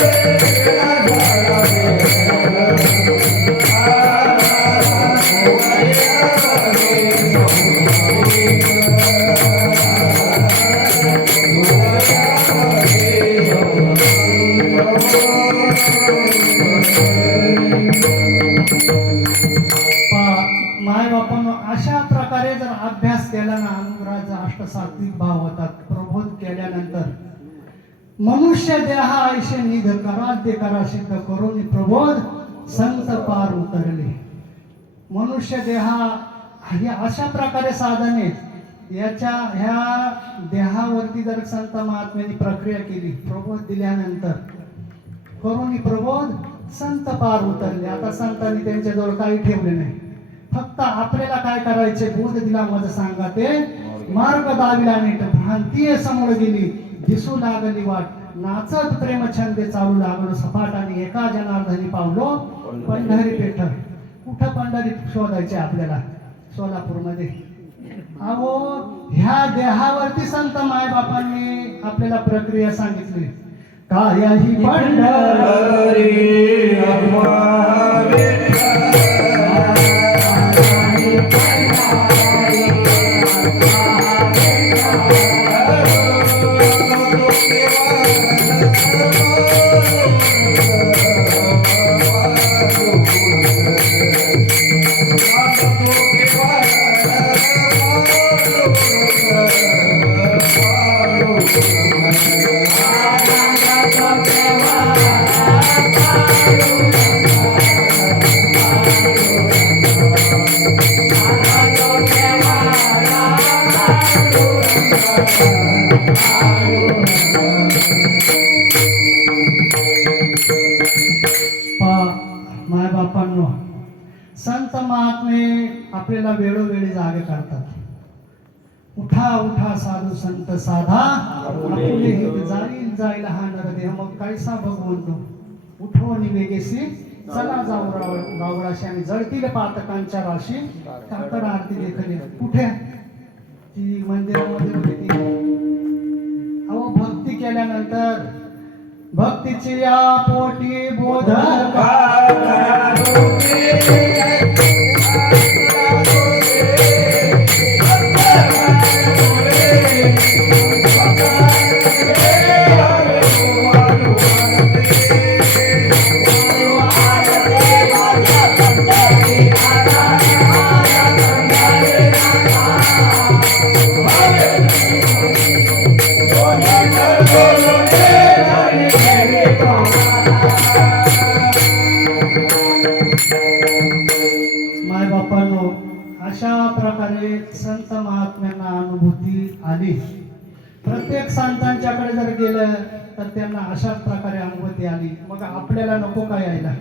माय बापांनो अशा प्रकारे जर अभ्यास केला ना अनुग्रहाचा अष्टसात्विक भाव होतात प्रबोध केल्यानंतर मनुष्य देहा आयुष्य निध कराध्य करा सिद्ध करून प्रबोध संत पार उतरले. मनुष्य देहा हे अशा प्रकारे साधने ह्या देहावरती जर संत महात्म्यांनी प्रक्रिया केली प्रबोध दिल्यानंतर करून प्रबोध संत पार उतरले. आता संतांनी त्यांच्याजवळ काही ठेवले नाही, फक्त आपल्याला काय करायचे बोध दिला माझं सांगा ते मार्ग दाविला नीट भ्रांती समोर गेली दिसू लागली वाट नाचत प्रेम छंदे चालू लागलो सपाटाने एका जनार्दनी पावलो पंढरी पेठ. कुठं पंढरी शोधायचे आपल्याला? सोलापूरमध्ये. अहो ह्या देहावरती संत मायबापांनी आपल्याला प्रक्रिया सांगितली. कायाही पंढरी मायबापांनो संत महात्मे आपल्याला वेळोवेळी जागे करतात. उठा उठा साधू संत साधा आपले हित जाईल जाईल हा नरदेह. मग कायसा भगवंतो उठो निवेगेसी चला जाऊ रावळाशी आणि जळतील पातकांच्या राशी काकड आरती देखली. कुठे ती मंदिरामध्ये होती ती. अहो भक्ती केल्यानंतर भक्तीची या पोटी बोध मायबापांनो अशा प्रकारे संत महात्म्यांना अनुभूती आली. प्रत्येक संतांच्याकडे जर गेलं तर त्यांना अशाच प्रकारे अनुभूती आली. मग आपल्याला नको काय यायला?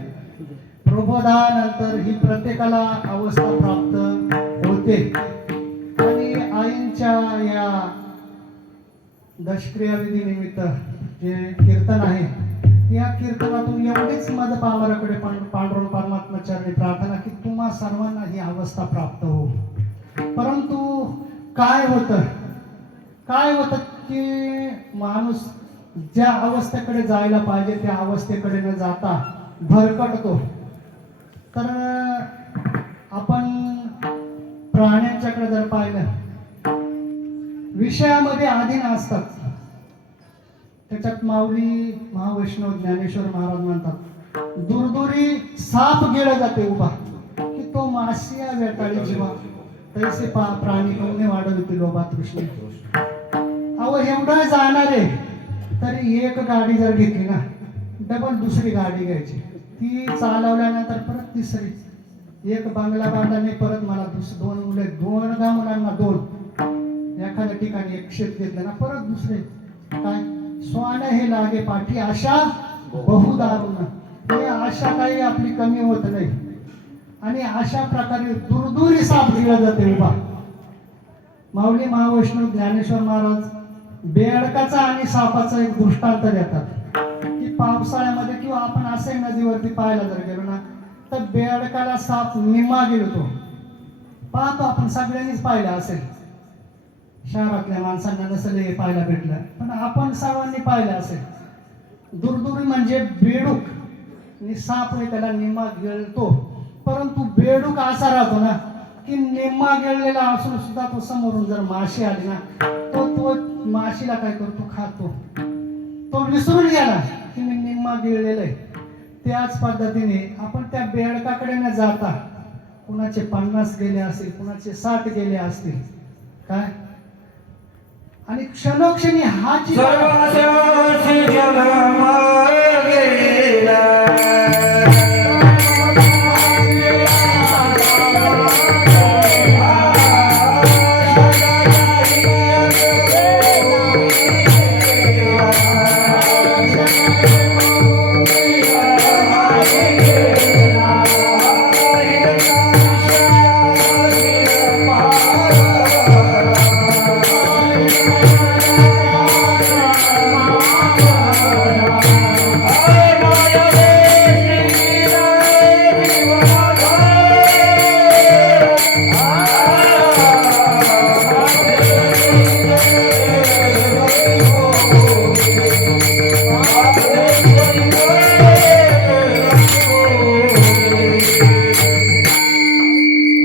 प्रबोधानंतर ही प्रत्येकाला अवस्था प्राप्त होते. आणि आईंच्या या दशक्रिया विधी निमित्त जे कीर्तन आहे या कीर्तनातून एवढीच माझं पामराकडे पांडुरंग परमात्मा चरणी प्रार्थना की तुम्हा सर्वांना ही अवस्था प्राप्त हो. परंतु काय होतं की माणूस ज्या अवस्थेकडे जायला पाहिजे त्या अवस्थेकडे न जाता भरकटतो. तर आपण प्राण्यांच्याकडे जर पाहिलं विषयामध्ये अधीन असतात. त्याच्यात माऊली महावैष्णव ज्ञानेश्वर महाराज म्हणतात दुर्दुरी साप गेला जाते उभा की तो मासिया वेटाळी जीवा तैसे प्राणी कवने वाढविते लोभा तृष्णे. अहो एवढं जाणारे तरी एक गाडी जर घेतली ना डबल दुसरी गाडी घ्यायची. ती चालवल्यानंतर परत तिसरी. एक बंगला बांधल्याने परत मला दोन मुले दोन मुलांना दोन. एखाद्या ठिकाणी एक शेत घेतलं ना परत दुसरे. काय स्वान हे लागे पाठी आशा बहुदारुण. हे आशा काही आपली कमी होत नाही. आणि अशा प्रकारे दुर्दुरी साप दिला जाते उभा. माऊली महावैष्णव ज्ञानेश्वर महाराज बेडकाचा आणि सापाचा एक दृष्टांत देतात की पावसाळ्यामध्ये किंवा आपण असे नदीवरती पाहायला जर गेलो ना तर बेडकाला साप निम्मा गेलो पाहतो. आपण सगळ्यांनीच पाहिलं असेल. शहरातल्या माणसांना नसेल हे पाहायला भेटलं पण आपण सर्वांनी पाहिलं असेल. दुर्दुरी म्हणजे बेडूक आणि साप त्याला निम्मा गिळतो. परंतु बेडूक असा राहतो ना की निम्मा गिळलेला असून सुद्धा तो समोरून जर माशी आली ना तो माशीला काय करतो खातो. तो विसरून गेला की मी निम्मा गिळलेलं आहे. त्याच पद्धतीने आपण त्या बेडकाकडे न जाता कुणाचे 50 गेले असतील, कुणाचे 60 गेले असतील, काय आणि क्षणोक्षणी हा सर्वांशी जन्म गेला.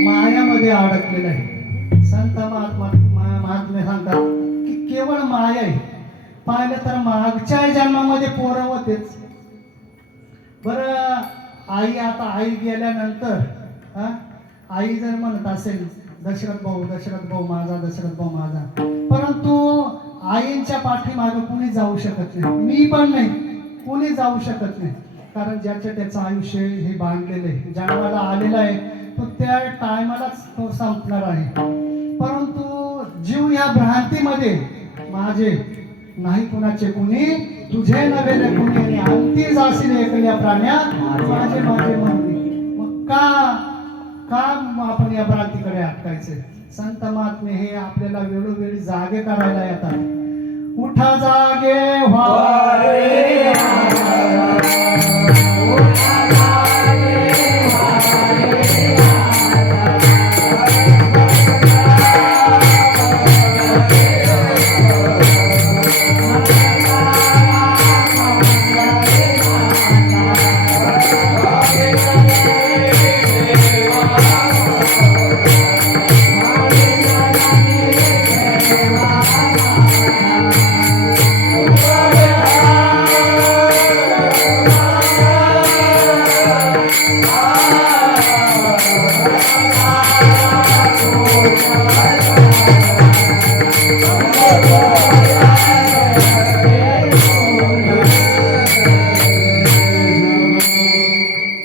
मायामध्ये अडकलेला आहे. संत महात्मे सांगतात की केवळ माया आहे. पाहिलं तर मागच्या जन्मामध्ये पोरं होतेच. बरं आई, आता आई गेल्यानंतर हा आई जर म्हणत असेल दशरथ भाऊ माझा, दशरथ भाऊ माझा, परंतु आईंच्या पाठीमागे कुणी जाऊ शकत नाही. मी पण नाही, कुणी जाऊ शकत नाही. कारण ज्याचं त्याचं आयुष्य हे बांधलेलं आहे, जन्माला आलेला आहे, तो त्या टायमालाच तो संपणार आहे. परंतु जीव या भ्रांतीमध्ये माझे नाही कुणाचे कुणी, तुझे नव्हे न कुणी, आणि अंती जाशील एकल्या प्राण्या माझे माझे म्हणणे. मग का आपण या भ्रांतीकडे अटकायचे? संत महात्मे हे आपल्याला वेळोवेळी जागे करायला येतात. उठा जागे व्हा रे, उठा जागे व्हा रे.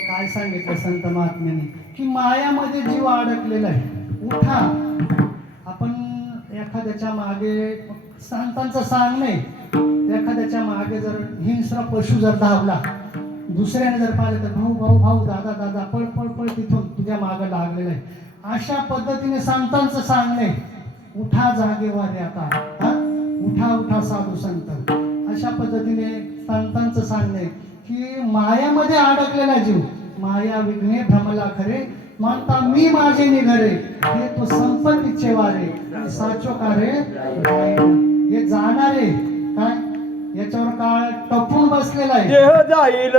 काय सांगितलं संत महात्म्याने की मायामध्ये जीव अडकलेला आहे. उठा. आपण एखाद्याच्या मागे, संतांचं सांगणे, एखाद्याच्या मागे जर हिंस्र पशु जर धावला, दुसऱ्याने जर पाहिलं तर भाऊ दादा पळ तिथून तुझ्या मागे लागलेलं आहे. अशा पद्धतीने संतांचं सांगणे, उठा जागे वारे आता, हा उठा साधू संत, अशा पद्धतीने संतांचं सांगणे की मायामध्ये अडकलेला जीव, माया विघ्ने भ्रमला खरे, म्हणता मी माझे निघरे, हे तो संपत्तीचे वारे साचो कारे. हे जाणारे काय याच्यावर काळ टपून बसलेला आहे. देह जाईल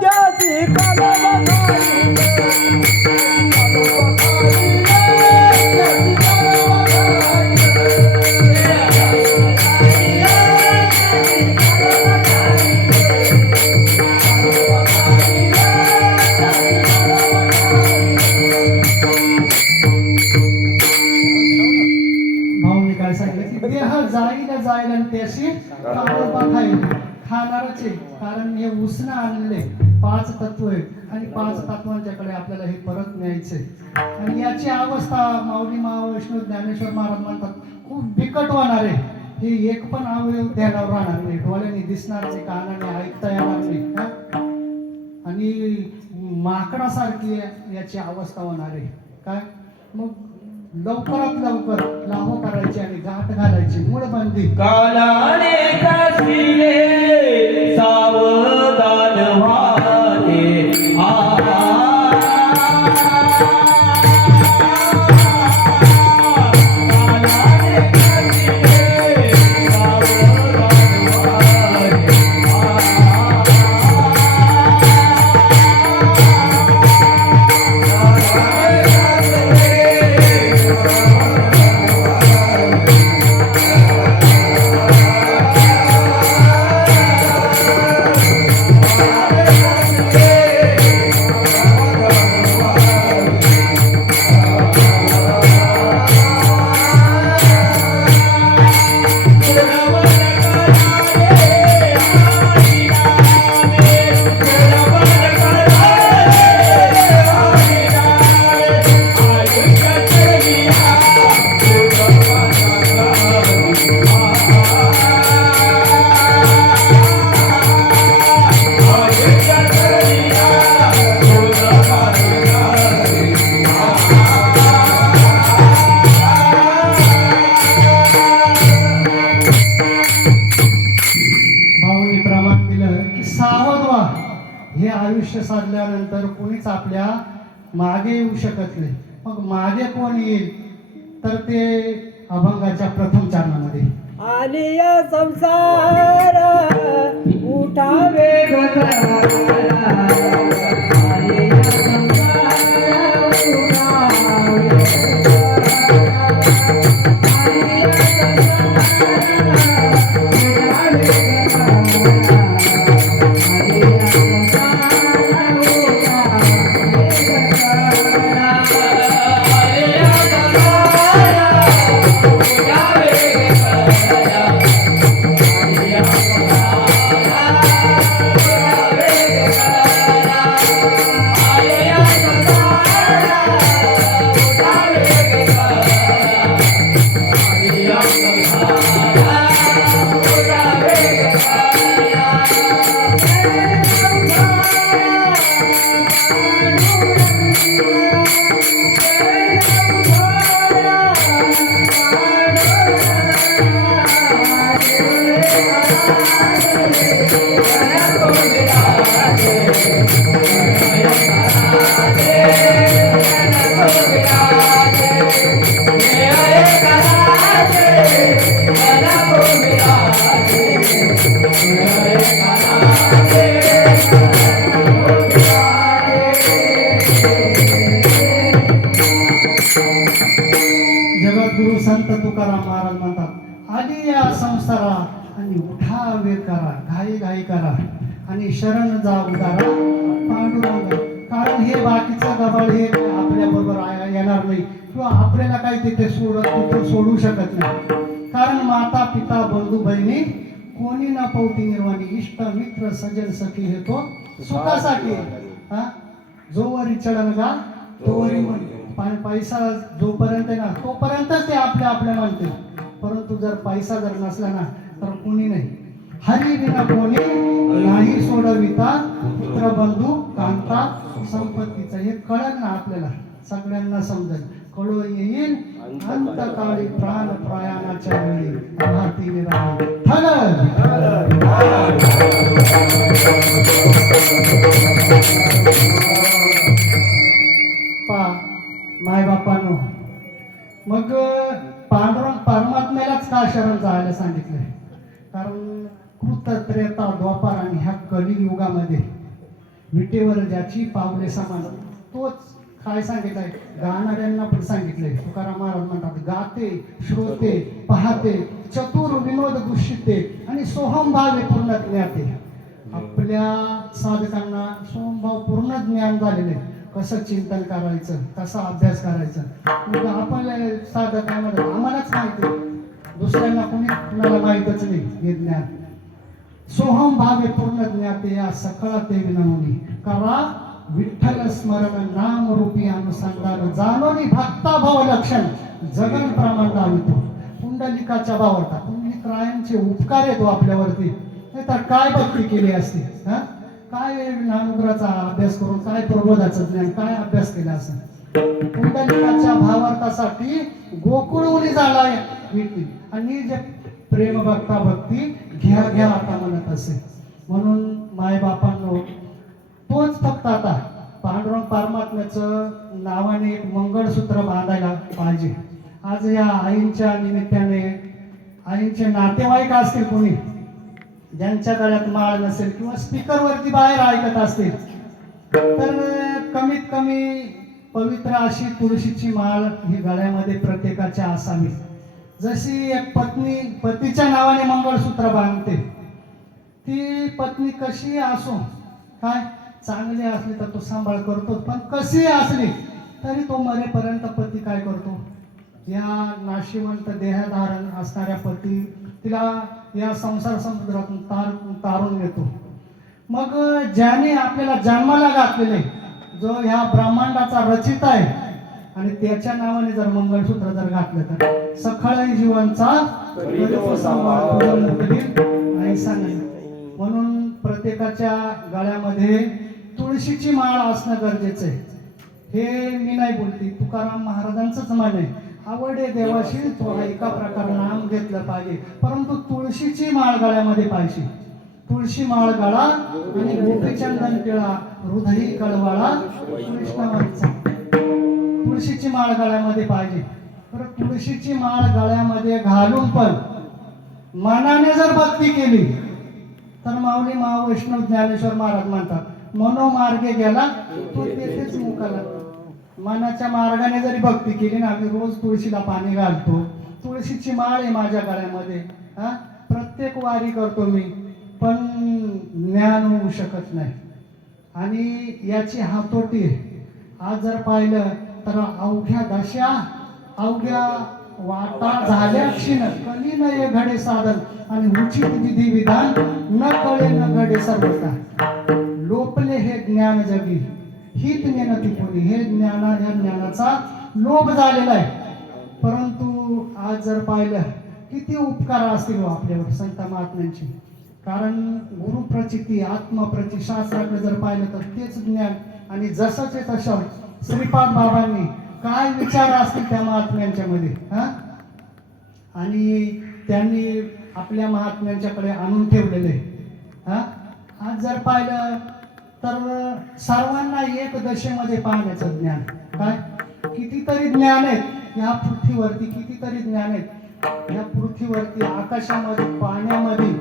त्याची कलम खाईल. भाऊने काय सांगितलं की देह जाईल आणि त्याशी काळोबा खाईल. खाणारच आहे, कारण हे उसणं आणले 5 तत्व आहे आणि 5 तत्वांच्याकडे आपल्याला हे परत न्यायचे. आणि याची अवस्था माऊली महावैष्णव ज्ञानेश्वर महाराज म्हणतात खूप बिकट होणार आहे. हे एक पण अवयव ध्यानावर राहणार नाही, डोळ्याने दिसणार नाही, कानाने ऐकता येणार नाही, आणि माकडासारखी याची अवस्था होणार आहे. काय मग लवकरात लवकर लाहो करायची आणि गाठ घालायची, मूळबंदी. कालाने कसिले सावधान व्हावे. सांगितलं की सावध व्हा. हे आयुष्य साधल्यानंतर कोणीच आपल्या मागे येऊ शकत नाही. मग मागे कोण येईल तर ते अभंगाच्या प्रथम चरणामध्ये आली या संसार उठावे जगद्गुरु संत तुकाराम महाराज म्हणतात, आधी या संसारा आणि उठा वेळ करा, घाई घाई करा आणि शरण जा उदारा पांडुरंग. कारण हे बाकीचं गबाळ हे आपल्या बरोबर येणार नाही किंवा आपल्याला काही तिथे सोडू शकत नाही. कारण माता पिता बंधू बहिणी कोणी न पवती निर्वाणी, इष्ट मित्र सजन सखी हे तो सुखासाठी. हा जोवरी चढण गा तोवरी म्हण. पैसा जोपर्यंत आहे ना तोपर्यंतच ते आपल्या म्हणते. परंतु जर पैसा जर नसला ना तर कोणी नाही. हरी विना कोणी नाही सोडविता, पुत्र बंधू कांता संपत्तीचं. हे कळलं ना आपल्याला सगळ्यांना समजेल. कळू येईल अंतकाळी प्राण प्रयाणाच्या वेळी राहती निराळी. माय बापांनो, मग पांडुरंग परमात्म्यालाच का शरण जायला सांगितलंय? कारण कृत त्रेता द्वापार आणि ह्या कलियुगामध्ये विटेवर ज्याची पावले समान तोच काय सांगितलंय, गाणाऱ्यांना पण सांगितलंय. तुकाराम महाराज म्हणतात, गाते श्रोते पाहते चतुर विनोद दुष्यते आणि सोहमभावे पूर्ण ज्ञाते. आपल्या साधकांना सोहमभाव पूर्ण ज्ञान झालेले, कसं चिंतन करायचं, कसा अभ्यास करायचा. मग आपल्या साधकांमध्ये आम्हालाच माहिती, दुसऱ्यांना कुणाला माहीतच नाही हे ज्ञान. सोहम भावे पूर्ण ज्ञाते या सकळा ते विनवणी करा विठ्ठल स्मरण नाम रूपी अनुसंधान जाणोनी भक्ता भाव लक्षण जगन प्रमाण दावितो. पुंडलिकाच्या भावाचा पुंडलिक रायांचे उपकार येतो आपल्यावरती, नाही तर काय भक्ती केली असती. काय ज्ञानुग्राचा अभ्यास करून, काय प्रबोधाचं ज्ञान, काय अभ्यास केला असं. पुंडलिकाच्या भावार्थासाठी गोकुळवणी झाला आणि जे प्रेम भक्ता भक्ती घ्या आता म्हणत असे. म्हणून माय बापांनो, तोच फक्त आता पांडुरंग परमात्म्याचं नावाने एक मंगळसूत्र बांधायला पाहिजे. आज या आईंच्या निमित्ताने आईंचे नातेवाईक असतील कोणी ज्यांच्या गळ्यात माळ नसेल किंवा स्पीकरवरती बाहेर ऐकत असतील तर कमीत कमी पवित्र अशी तुळशीची माळ ही गळ्यामध्ये प्रत्येकाच्या असावी. जशी एक पत्नी पतीच्या नावाने मंगळसूत्र बांधते, ती पत्नी कशी असो, काय चांगली असली तर तो सांभाळ करतो, पण कशी असली तरी तो मरेपर्यंत पती काय करतो, या नाशिवंत देहधारण असणाऱ्या पती तिला या संसार समुद्रातून तारून नेतो. मग ज्याने आपल्याला जन्माला घातलेले, जो ह्या ब्रह्मांडाचा रचिता आहे आणि त्याच्या नावाने जर मंगळसूत्र जर घातलं तर सखळ जीवांचा आई सांगेल. म्हणून प्रत्येकाच्या गळ्यामध्ये तुळशीची माळ असणं गरजेचं आहे. हे मी नाही बोलते, तुकाराम महाराजांचंच मान आहे. आवडे देवाशी तो एका प्रकार नाम घेतलं पाहिजे, परंतु तुळशीची माळ गळ्यामध्ये पाहिजे. तुळशी माळ गळा आणि गोपीचंदन टिळा हृदयी कळवाळा कृष्ण वंचा. तुळशीची माळ गळ्यामध्ये पाहिजे. तर तुळशीची माळ गळ्यामध्ये घालून पण मनाने जर भक्ती केली तर माऊली महावैष्णव ज्ञानेश्वर महाराज म्हणतात मनोमार्गे गेला तो तेथेच मुकाला. मनाच्या मार्गाने जरी भक्ती केली ना, आम्ही रोज तुळशीला पाणी घालतो, तुळशीची माळ आहे माझ्या गळ्यामध्ये, हा प्रत्येक वारी करतो मी, पण ज्ञान होऊ शकत नाही. आणि याची हातोटी आज जर पाहिलं तर अवघ्या दशा अवघ्या वाटा झाल्या क्षीण कली न ये घडे साधन आणि उचित विधी विधान न कळे न घडे सर्वता. लोपले हे ज्ञान जगी हित नेनती कोणी. हे ह्या ज्ञानाचा लोभ झालेला आहे. परंतु आज जर पाहिलं किती उपकार असतील हो आपल्यावर संत महात्म्यांची. कारण गुरुप्रचिती आत्मप्रची शास्त्राकडे जर पाहिलं तर तेच ज्ञान. आणि जसंच तसं श्रीपाद बाबांनी काय विचार असतील त्या महात्म्यांच्या मध्ये, हा आणि त्यांनी आपल्या महात्म्यांच्याकडे आणून ठेवलेले. हा आज जर पाहिलं तर सर्वांना एक दशेमध्ये पाहण्याचं ज्ञान. काय कितीतरी ज्ञान आहेत या पृथ्वीवरती, कितीतरी ज्ञान आहेत या पृथ्वीवरती, आकाशामध्ये, पाण्यामध्ये,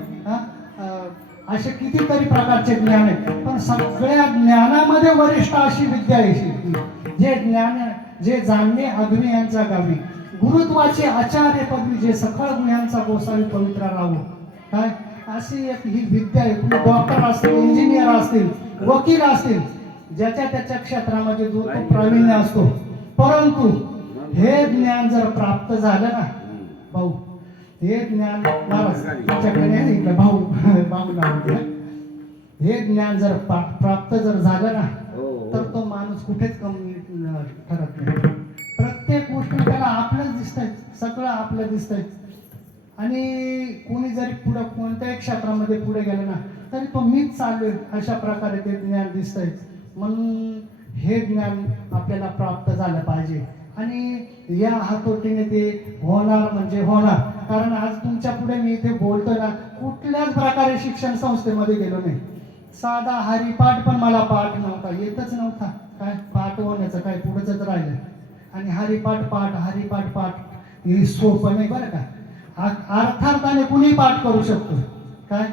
असे कितीतरी प्रकारचे ज्ञान आहेत. पण सगळ्या ज्ञानामध्ये वरिष्ठ अशी विद्या आहे जे ज्ञान जे जाणणे अग्नी यांचा गावी, गुरुत्वाचे आचार्य पदवी जे सखळ गुणांचा गोसावी पवित्रा राहू. काय अशी एक ही विद्या आहे. तुम्ही डॉक्टर असतील, इंजिनियर असतील, वकील असतील, ज्याच्या त्याच्या क्षेत्रामध्ये जो तो प्रावीण्य असतो. परंतु हे ज्ञान जर प्राप्त झालं ना भाऊ, हे ज्ञान महाराज तुमच्याकडे नाही इकडे भाऊ भाऊ नाव, हे ज्ञान जर प्राप्त जर झालं ना तर तो माणूस कुठेच कमी ठरत नाही. प्रत्येक गोष्टी त्याला आपलंच दिसतंय, सगळं आपलं दिसतंय. आणि कोणी जरी पुढं कोणत्याही क्षेत्रामध्ये पुढे गेलं ना तरी तो मीच चालू आहे अशा प्रकारे ते ज्ञान दिसतंय. म्हणून हे ज्ञान आपल्याला प्राप्त झालं पाहिजे. आणि या हातोटीने ते होणार म्हणजे होणार. कारण आज तुमच्या पुढे मी इथे बोलतोय ना, कुठल्याच प्रकारे शिक्षण संस्थेमध्ये गेलो नाही. साधा हरिपाठ पण मला पाठ नव्हता, येतच नव्हता. काय पाठ होण्याचं काय पुढेच राहिलं. आणि हरिपाठ पाठ हे सोपं नाही बरं का. अर्थार्थाने कुणी पाठ करू शकतो. काय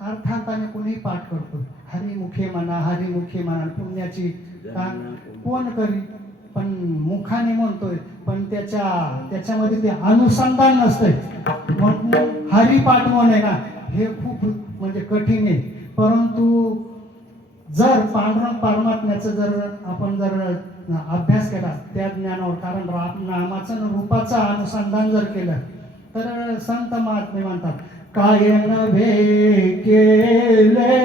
अर्थार्थाने कुणी पाठ करतो. हरिमुखे म्हणा पुण्याची कोण करी, पण मुखाने म्हणतोय पण त्याच्यामध्ये ते अनुसंधान नसतंय. म्हणून हरिपाठ म्हणे ना हे खूप म्हणजे कठीण आहे. परंतु जर पांडुरंग परमात्म्याचं जर आपण जर अभ्यास केला त्या ज्ञानावर, कारण नामाचं रूपाचं अनुसंधान जर केलं तर संत महात्मे म्हणतात काय नव्हे केले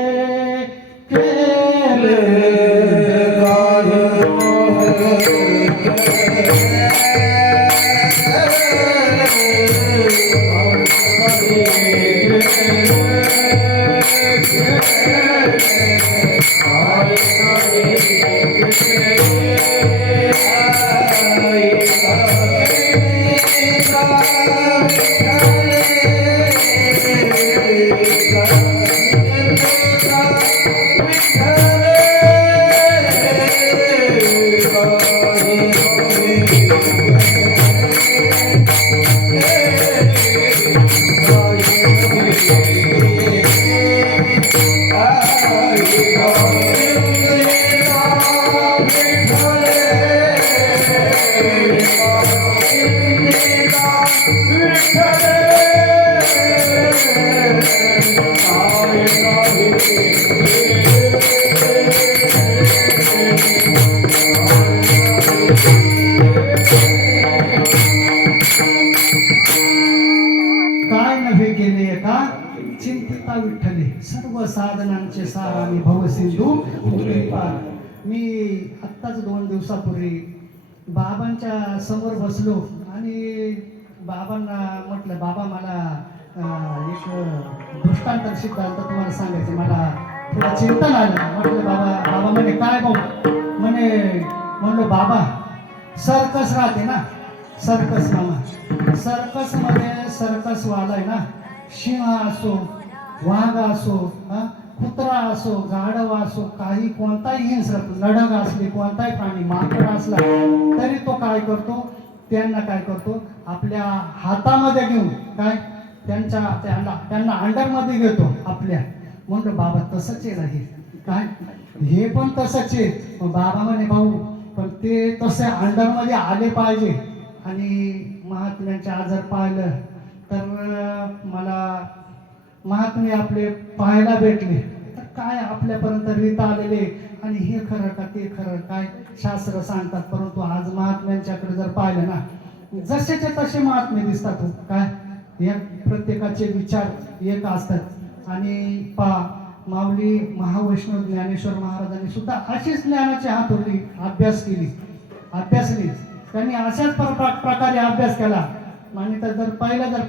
काय नव्हे गेले का चिंतिता विठ्ठले सर्व साधनांचे साराने भवसिंधू पार. मी आत्ताच 2 दिवसापूर्वी बाबांच्या समोर बसलो आणि बाबांना म्हटलं बाबा मला एक दृष्टांत सिद्धांत तुम्हाला सांगायचं, मला थोडं चिंतन आलं. म्हटलं बाबा म्हणे काय भाऊ म्हणलो बाबा सर्कस राहते ना, सर्कस मामा, सर्कसमध्ये सर्कसवाला आहे ना, सिंह असो वाघ असो, कुत्रा असो, गाढव असो, काही कोणताही हिंस्र लढग असली, कोणताही प्राणी माकड असला तरी तो काय करतो, त्यांना काय करतो, आपल्या हातामध्ये घेऊन काय त्यांना अंडरमध्ये घेतो आपल्या. म्हणलं बाबा तसंच आहे नाही काय, हे पण तसंच आहे. मग बाबा म्हणे भाऊ पण ते तसे अंडरमध्ये आले पाहिजे. आणि महात्म्यांच्या जर पाहिलं तर मला महात्मे आपले पाहायला भेटले तर काय आपल्यापर्यंत रीत आलेले आणि हे खरं का ते खरं काय शास्त्र सांगतात. परंतु आज महात्म्यांच्याकडे जर पाहिलं ना जसेचे तसे महात्मे दिसतात हो. काय या प्रत्येकाचे विचार एक असतात. आणि माऊली महावैष्णव ज्ञानेश्वर महाराजांनी सुद्धा अशीच ज्ञानाची हातोरली अभ्यासली. त्यांनी अशाच प्रकारे अभ्यास केला. आणि तर जर पाहिलं तर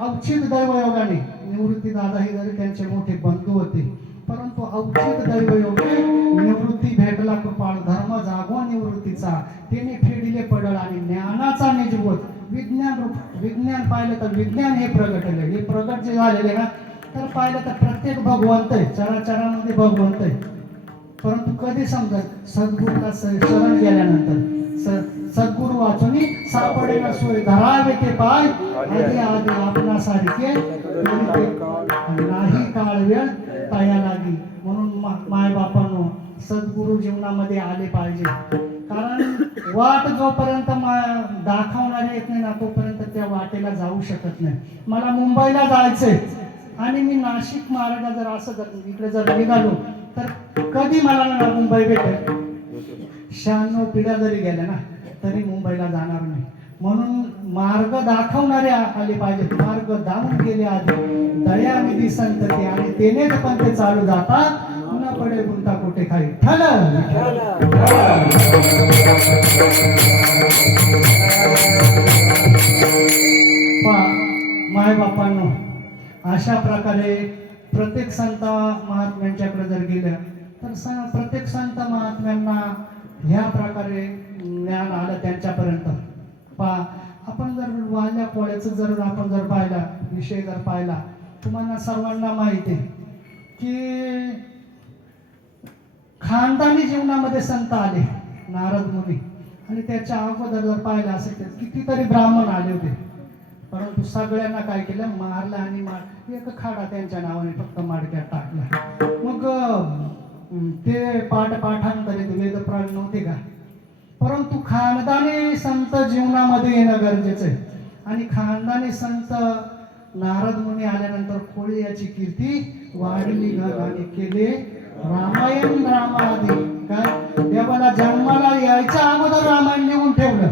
अवचित दैवयोगाने निवृत्ती दादा हे जरी त्यांचे मोठे बंधू होते, परंतु अवचित दैवयोगे निवृत्ती भेटला कृपाळ धर्म जागो निवृत्तीचा तिने फेडिले पडळ आणि ज्ञानाचा निजबोध. विज्ञान पाहिलं तर विज्ञान हे प्रगटले. हे प्रगट जे झालेले ना तर पाहिलं तर प्रत्येक भगवंत आहे, चराचरामध्ये भगवंत आहे. परंतु कधी समजत सद्गुरूला शरण गेल्यानंतर सद्गुरु वाचून सापडे ना सोय धरावे ते पाय आधी आपणा सारखे नाही काळ वेळ तया लागी. म्हणून माय बापांनो सद्गुरु जीवनामध्ये आले पाहिजे. कारण वाट जोपर्यंत दाखवणारे येत नाही ना तोपर्यंत त्या वाटेला जाऊ शकत नाही. मला मुंबईला जायचंय आणि मी नाशिक मार्गा जर असं जर इकडे जर निघालो तर कधी मला ना मुंबई भेटेल. 96 पिढ्या जरी गेल्या ना तरी मुंबईला जाणार नाही. म्हणून मार्ग दाखवणारे आले पाहिजेत. मार्ग दावून गेले आधी दयानिधी संतती आणि तेनेच पण ते चालू जातात पुन्हा पडे गुंता कुठे खाली माय बापांनो अशा प्रकारे प्रत्येक संत महात्म्यांच्याकडे जर गेलं तर प्रत्येक संत महात्म्यांना ह्या प्रकारे ज्ञान आलं त्यांच्यापर्यंत. आपण जर वाल्या पोळ्याचं जर आपण जर पाहिला विषय जर पाहिला तुम्हाला सर्वांना माहिती आहे की खानदानी जीवनामध्ये संत आले नारद मुनी आणि त्याच्या अगोदर जर पाहिलं असेल तर कितीतरी ब्राह्मण आले होते. परंतु सगळ्यांना काय केलं मारलं आणि एक खाडा त्यांच्या नावाने फक्त माडक्यात टाकला. मग ते पाठांतरित वेदप्राण नव्हते का. परंतु खानदानी संत जीवनामध्ये येणं गरजेचं आहे. आणि खानदानी संत नारद मुनी आल्यानंतर कोळी याची कीर्ती वाढली आणि केले रामायण रामादी. काय देवाला जन्माला यायच्या अगोदर रामायण लिहून ठेवलं.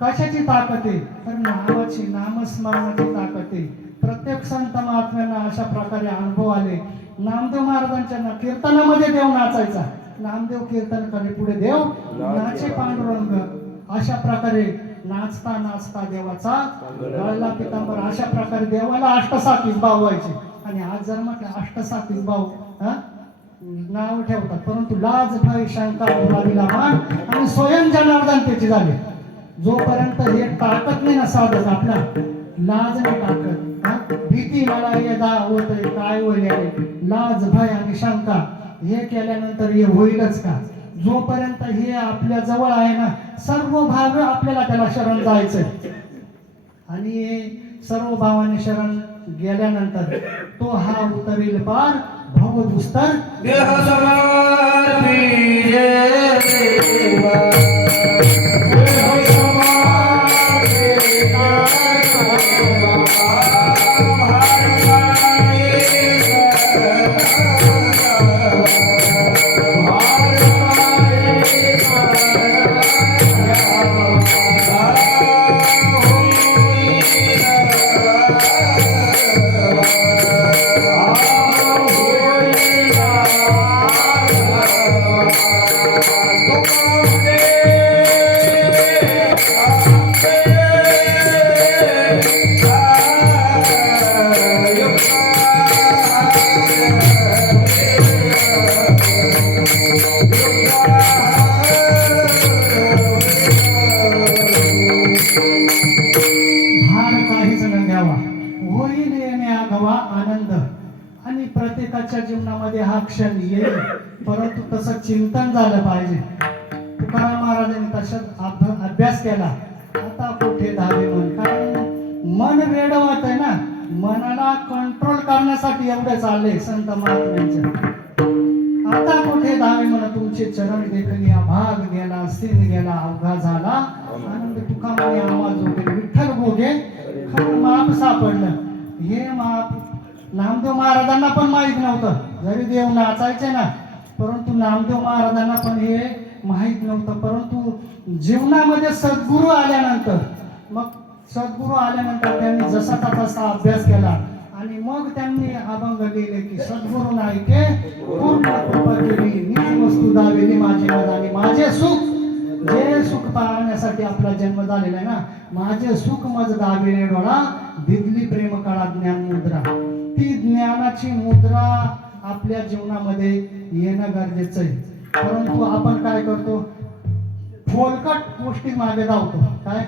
कशाची ताकद आहे तर नामाची नामस्मरणाची ताकद आहे. प्रत्येक संत महात्म्यांना अशा प्रकारे अनुभव आले. नामदेव महाराजांच्या कीर्तनामध्ये देव नाचायचा. नामदेव कीर्तन करे पुढे देव नाचे पांडुरंग. अशा प्रकारे नाचता नाचता देवाचा गळला पितांबर. अशा प्रकारे देवाला 8-7 भाऊ व्हायचे. आणि आज जर म्हटलं 8-7 भाऊ नाव ठेवतात परंतु लाज भय शंका उरादिला मान आणि स्वयं जनार्दन त्याची झाले. जोपर्यंत हे टाकत नाही ना साधक आपला लाज नाही टाकत भीती मला हे होत काय होईल लाज भय आणि शंका हे केल्यानंतर हे होईलच का. जोपर्यंत हे आपल्या जवळ आहे ना सर्व भाव आपल्याला त्याला शरण जायचंय. आणि सर्व भावाने शरण गेल्यानंतर तो हा उतरील पार भवदुस्तर देह समर्पी देवा. क्षण येईल, परंतु तसं चिंतन झालं पाहिजे. तुकाराम महाराजांनी तशाच अभ्यास केला. आता कुठे धावे मन, कारण मन वेड होतंय ना, मनाला कंट्रोल करण्यासाठी एवढं चाललंय संत महात्म्यांचं. आता कुठे धावे मन, तुमचे चरण देखणी भाग गेला, सिंह गेला, अवघा झाला आनंद. तुका म्हणे आवाज वगैरे विठ्ठल भोगे, खरं माप सापडलं. हे माप नामदेव महाराजांना पण माहीत नव्हतं. जरी देव नाचायचे ना, परंतु नामदेव महाराजांना पण हे माहीत नव्हतं. परंतु जीवनामध्ये सद्गुरू आल्यानंतर, मग सद्गुरू आल्यानंतर त्यांनी जसा तसा अभ्यास केला आणि मग त्यांनी अभंग केले की सद्गुरू नाही के पूर्ण कृपा केली, नीच वस्तू दावेली माझी मज, आणि माझे सुख, जे सुख पाहण्यासाठी आपला जन्म झालेला आहे ना, माझे सुख मज दाविले डोळा, दिदली प्रेम काळा ज्ञान मुद्रा. ती ज्ञानाची मुद्रा आपल्या जीवनामध्ये येणं गरजेचं आहे. परंतु आपण काय करतो, फोलकट गोष्टी मागे धावतो. काय,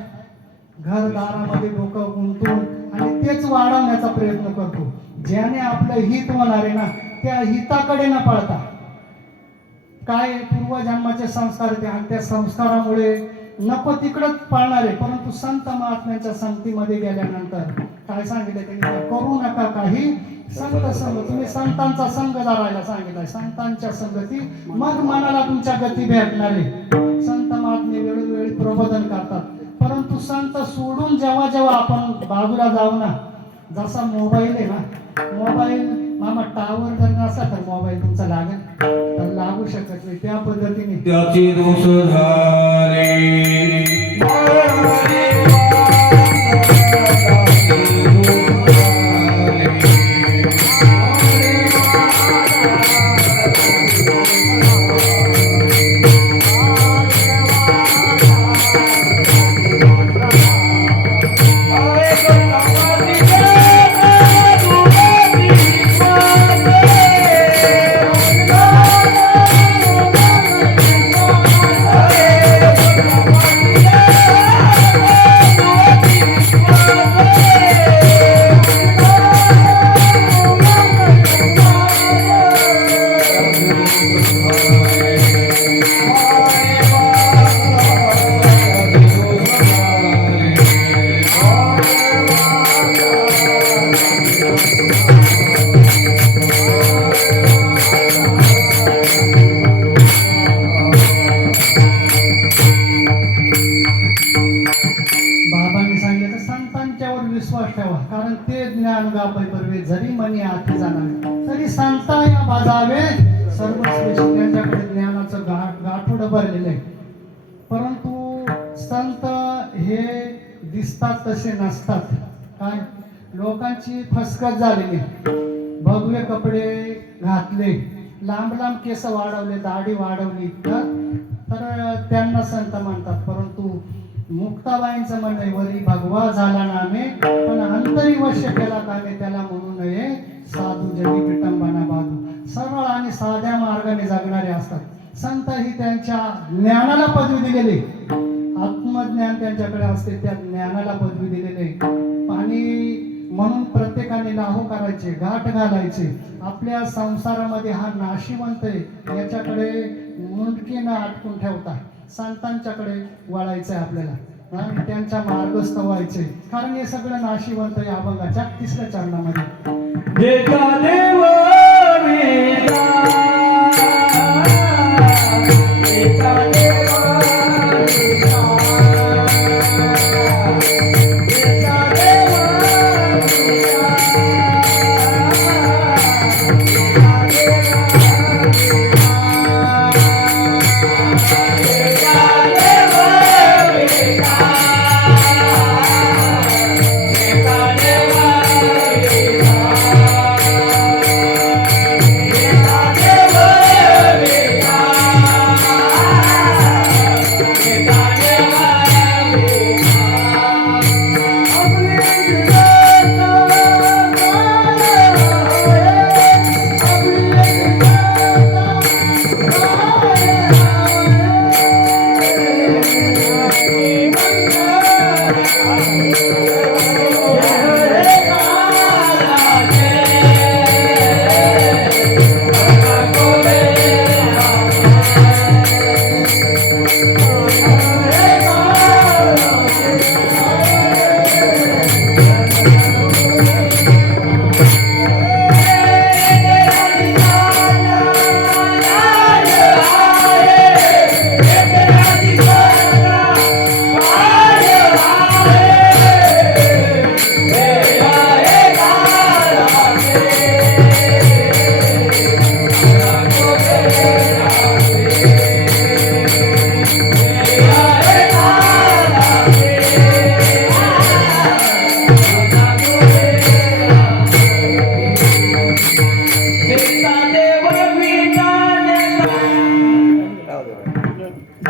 घरदारामध्ये डोकं गुंतून आणि तेच वाढवण्याचा प्रयत्न करतो. ज्याने आपलं हित होणार आहे ना, त्या हिताकडे न पळता काय पूर्वजन्माचे संस्कार ते, आणि त्या संस्कारामुळे नको तिकडच पाळणार आहे. परंतु संत महात्म्यांच्या संगतीमध्ये गेल्यानंतर काय सांगितलं त्यांनी, करू नका काही संत संग. तुम्ही संतांचा संग धरायला सांगितलाय, संतांच्या संगती, मग मनाला तुमच्या गती भेटणार आहे. संत महात्मे वेळोवेळी प्रबोधन करतात, परंतु संत सोडून जेव्हा जेव्हा आपण बाजूला जाऊ ना, जसा मोबाईल आहे ना, मोबाईल मामा टावर जर नसला तर मोबाईल तुमचा लागेल तर लागू शकत नाही. त्या पद्धतीने त्याची दोष झाले. बाबांनी सांगितलं संतांच्यावर विश्वास ठेवा, कारण ते ज्ञान गापै परवे, जरी मनी आती जाणावे तरी संता या बाजावे सर्वश्रेष्ठ. त्यांच्याकडे ज्ञानाचं गाठोड भरलेलं आहे. परंतु संत हे दिसतात तसे नसतात. काय, लोकांची फसगत झालेली, भगवे कपडे घातले, लांब लांब केस वाढवले, दाढी वाढवली तर त्यांना संत म्हणतात. परंतु मुक्ताबाईंचं म्हणणं वरी भगवा झाला नामे, पण अंतरी वश्य केला कामे, त्याला म्हणू नये साधू जगी विटंबना बाधू. सरळ आणि साध्या मार्गाने जगणारे असतात. संत ही त्यांच्या ज्ञानाला पदवी दिलेली, आत्मज्ञान त्यांच्याकडे असते, त्या ज्ञानाला पदवी दिलेले. आणि म्हणून प्रत्येकाने लाहो करायचे, गाठ घालायचे. आपल्या संसारामध्ये हा नाशिवंत आहे, याच्याकडे मुंडकी न अटकून ठेवता संतांच्याकडे वळायचं आहे आपल्याला, आणि त्यांच्या मार्गस्थ व्हायचे. कारण हे सगळं नाशिवंत आहे अभंगाच्या 3ऱ्या चरणामध्ये. देवा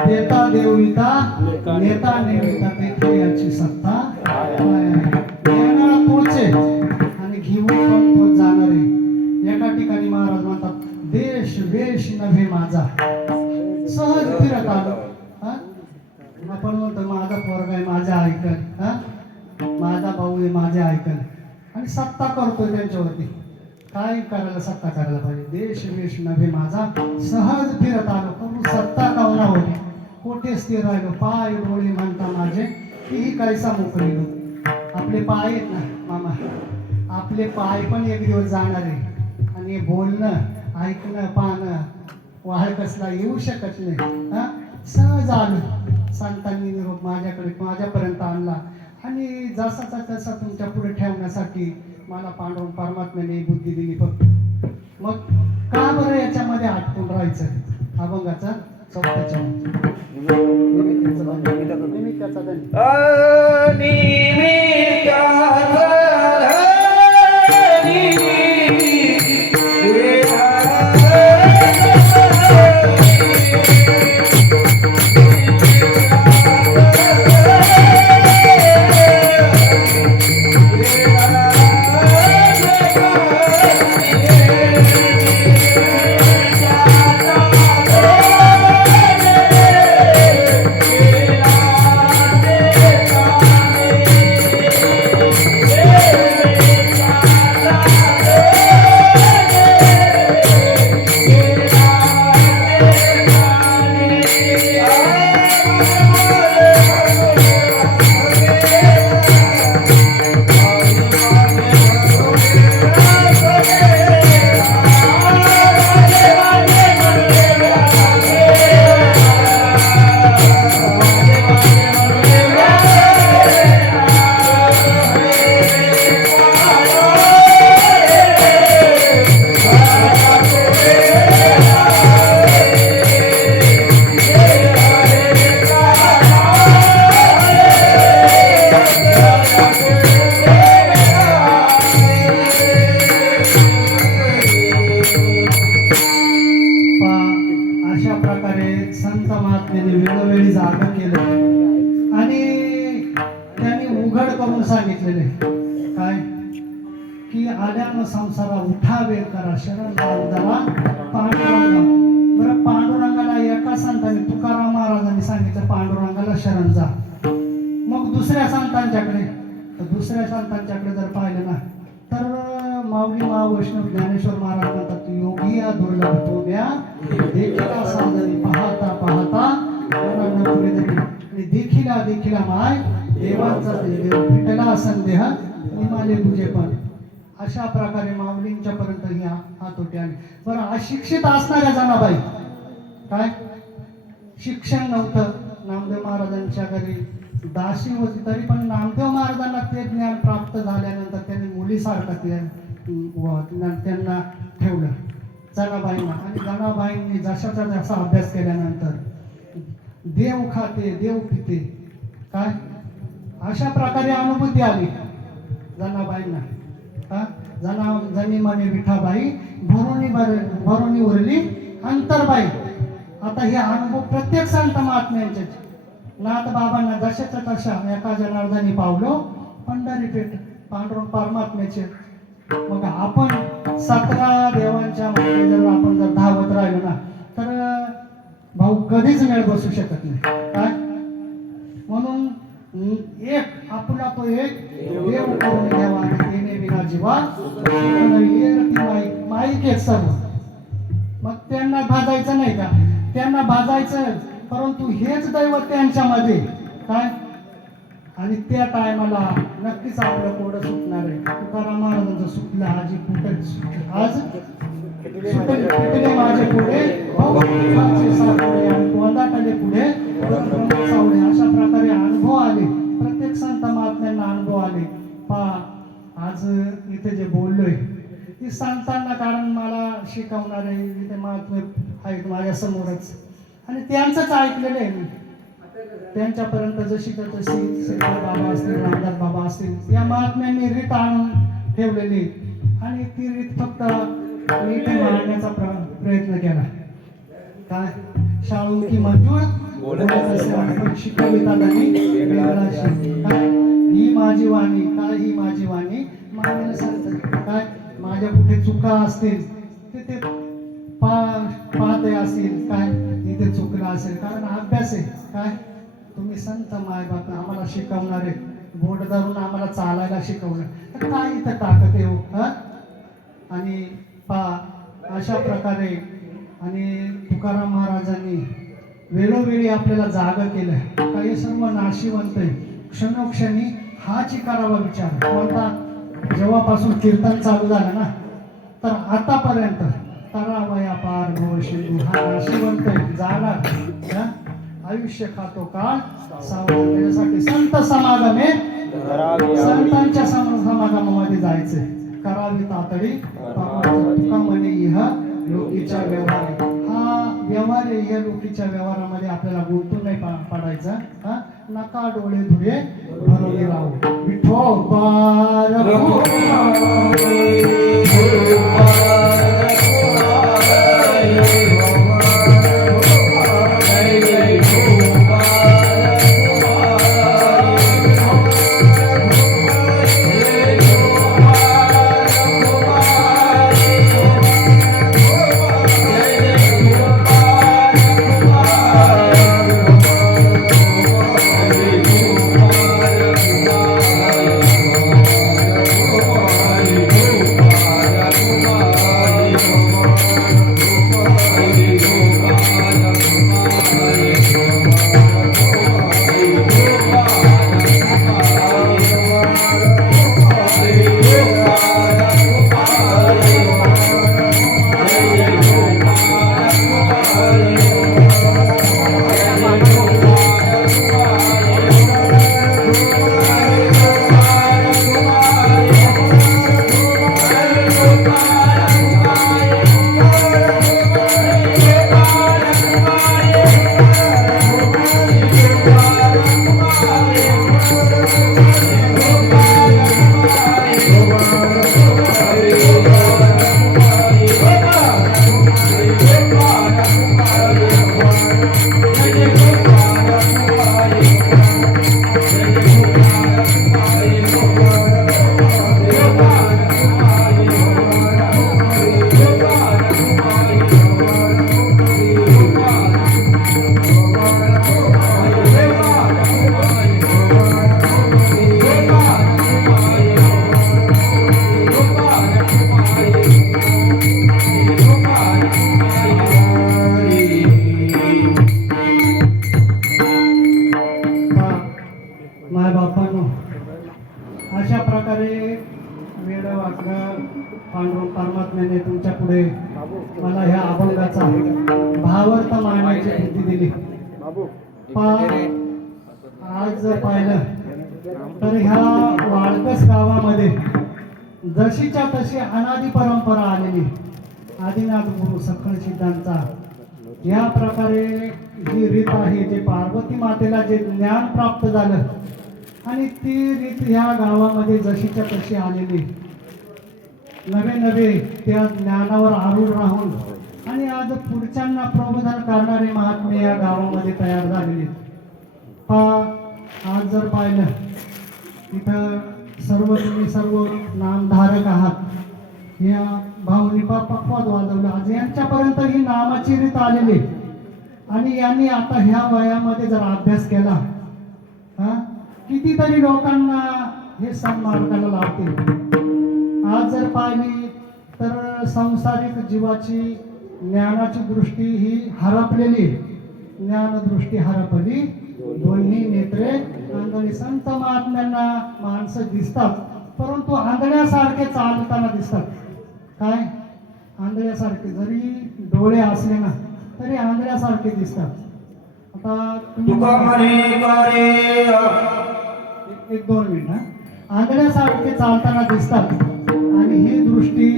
देता देविता नेता नेविता देखील याची सत्ता येणार तोचे आणि घेऊन पण तो जाणार आहे. एका ठिकाणी महाराज म्हणतात देश वेश नव्हे माझा सहज फिरत आलो. हा? आपण म्हणतो माझा पोरगा आहे माझ्या ऐकल, हा माझा भाऊ आहे माझ्या ऐकल आणि सत्ता करतोय त्यांच्यावरती. काय करायला सत्ता करायला पाहिजे. देश वेश नव्हे माझा सहज फिरत आलो पण सत्ता कावना होती. कोठे स्थिर राहिलो पाय डोळे म्हणता माझे तीही कैसा मोकळीलो. आपले पाय आहेत ना मामा, आपले पाय पण एक दिवस जाणार आहे आणि हे बोलणं ऐकणं पाहणं वाळ कसला येऊ शकत नाही. हा सहज आलो संतांनी निरोप माझ्याकडे माझ्यापर्यंत आणला आणि जसाचा तसा तुमच्या पुढे ठेवण्यासाठी मला पांडुरंग परमात्म्याने बुद्धी दिली. फक्त मग का बरं याच्यामध्ये अटकून राहायचं. अभंगाचा चौथ्याच्या निमित्ताचा धन्य. अशा प्रकारे संत महात्म्याने वेळोवेळी जागा केलं आणि त्यांनी उघड करून सांगितलेले काय की आल्यानं संसारा उठावे करा शरण जरा पांडुरंगा. बरं पांडुरंगाला एका संतांनी तुकाराम महाराजांनी सांगितलं पांडुरंगाला शरण जा. मग दुसऱ्या संतांच्याकडे जर पाहिलं ना तर माऊली महावैष्णव ज्ञानेश्वर महाराज म्हणतात योगी या दुर्लभ तो द्या देखीला साधनी पाहता पाहता आणि देखीला माय देवांचा देव फिटला संदेह निमाले तुझे पण. अशा प्रकारे माऊलींच्या पर्यंत ही हातोटी आली. बरं अशिक्षित असणाऱ्या जनाबाई काय शिक्षण नव्हतं. नामदेव महाराजांच्या घरी दासी होती तरी पण नामदेव महाराजांना ते ज्ञान प्राप्त झाल्यानंतर त्यांनी मुलीसारखं त्यांना ठेवलं जनाबाईंना. आणि जनाबाईंनी जशाचा जसा अभ्यास केल्यानंतर देव खाते देव पिते काय अशा प्रकारे अनुभूती आली जनाबाईंना. जनी म्हणे विठाबाई भरोनी उरली अंतरबाई. आता हे अनुभव प्रत्येक संत महात्म्यांचे. नाथ बाबांना जशाच्या तशा एका जनार्दनी पावलो पंढरीपेठ पांडुरंग परमात्म्याचे. मग आपण 17 देवांच्या मध्ये जर आपण जर धावत राहिलो ना तर भाऊ कधीच मेळ बसू शकत नाही काय. म्हणून एक आपला तो एक देव करून घ्यावा आणि देणे विना जीवा माईक सर्व. मग त्यांना भाजायचं नाही का. त्यांना भाजायचं परंतु हेच दैवत त्यांच्यामध्ये काय. आणि त्या टायमाला नक्कीच आपलं कोडं सुटणार आहे. तुकाराम महाराजांचं सुटलं आजी कुठे आज सुटले माझे पुढे आणि वंदाटले पुढे सावळे. अशा प्रकारे अनुभव आले प्रत्येक संत महात्म्यांना अनुभव आले. आज इथे जे बोललोय ती संतांना कारण मला शिकवणारे इथे महात्मे आहेत माझ्या समोरच आणि त्यांचंच ऐकलेलं आहे मी. त्यांच्यापर्यंत जशी तर तशी श्रीपाद बाबा असतील, रामदास बाबा असतील, या महात्म्यांनी रीत आणून ठेवलेली आणि ती रीत फक्त मी इथे मांडण्याचा प्रयत्न केला. काय शाळू की मंजूर शिकविता काय ही माझी वाणी, काय ही माझी वाणी मांडण्याला सांगतात. काय माझ्या कुठे चुका असतील तिथे पाहते असतील, काय तिथे चुकलं असेल, कारण अभ्यास आहे. काय तुम्ही संत माय बाप आम्हाला शिकवणारे, बोट धरून आम्हाला चालायला शिकवलं, तर काय इथं ताकद आहे हो. आणि अशा प्रकारे आणि तुकाराम महाराजांनी वेळोवेळी आपल्याला जाग केलं. काही सर्व नाशिवंत आहे, क्षणोक्षणी हाची करावा विचार. कोणता जेव्हापासून कीर्तन चालू झालं ना तर आतापर्यंत तरावया पार भव सिंधू हा नाशिवंत आहे, जाणार. आयुष्य खातो काळ सावधानासाठी संत समागमे, संतांच्या समागमामध्ये जायचंय. करावी तातडी तुका म्हणे इह लोकीच्या व्यवहार. हा व्यवहार आहे, या लोकीच्या व्यवहारामध्ये आपल्याला गुंतून नाही पडायचं. नका डोळे धुळे भरवले राहू. विठोबार माय बापांनो, अशा प्रकारे वेळ वाटलं पांडुरंग परमात्म्याने तुमच्या पुढे मला ह्या अभंगाचा भावार्थ मांडण्याची बुद्धी दिली. आज जर पाहिलं तर ह्या वाळकस गावामध्ये जशीच्या तशी अनादी परंपरा आलेली. आदिनाथ गुरु सखळ सिद्धांचा या प्रकारे जी रीत आहे, जे पार्वती मातेला जे ज्ञान प्राप्त झालं आणि ती रीत ह्या गावामध्ये जशीच्या तशी आलेली. नवे नवे त्या ज्ञानावर आरूढ राहून आणि आज पुढच्यांना प्रबोधन करणारे महात्मे या गावामध्ये तयार झालेले. आज जर पाहिलं इथं तुम्ही सर्व नामधारक आहात. या भाऊनी पक्वाद वाजवलं, आज यांच्यापर्यंत ही नामाची रीत आलेली आणि यांनी आता ह्या वयामध्ये जर अभ्यास केला, कितीतरी लोकांना हे सन्मार्गाला लावतील. आज जर पाहिली तर सांसारिक जीवाची ज्ञानाची दृष्टी ही हरपलेली. ज्ञानदृष्टी हरपली, दोन्ही नेत्रे आंधळी. संत महात्म्यांना माणसं दिसतात परंतु आंधळ्यासारखे चालताना दिसतात. काय आंधळ्यासारखे, जरी डोळे असले ना तरी आंधळ्यासारखे दिसतात. आता एक दोन मिनिट. आंधळ्यासारखे चालताना दिसतात आणि ही दृष्टी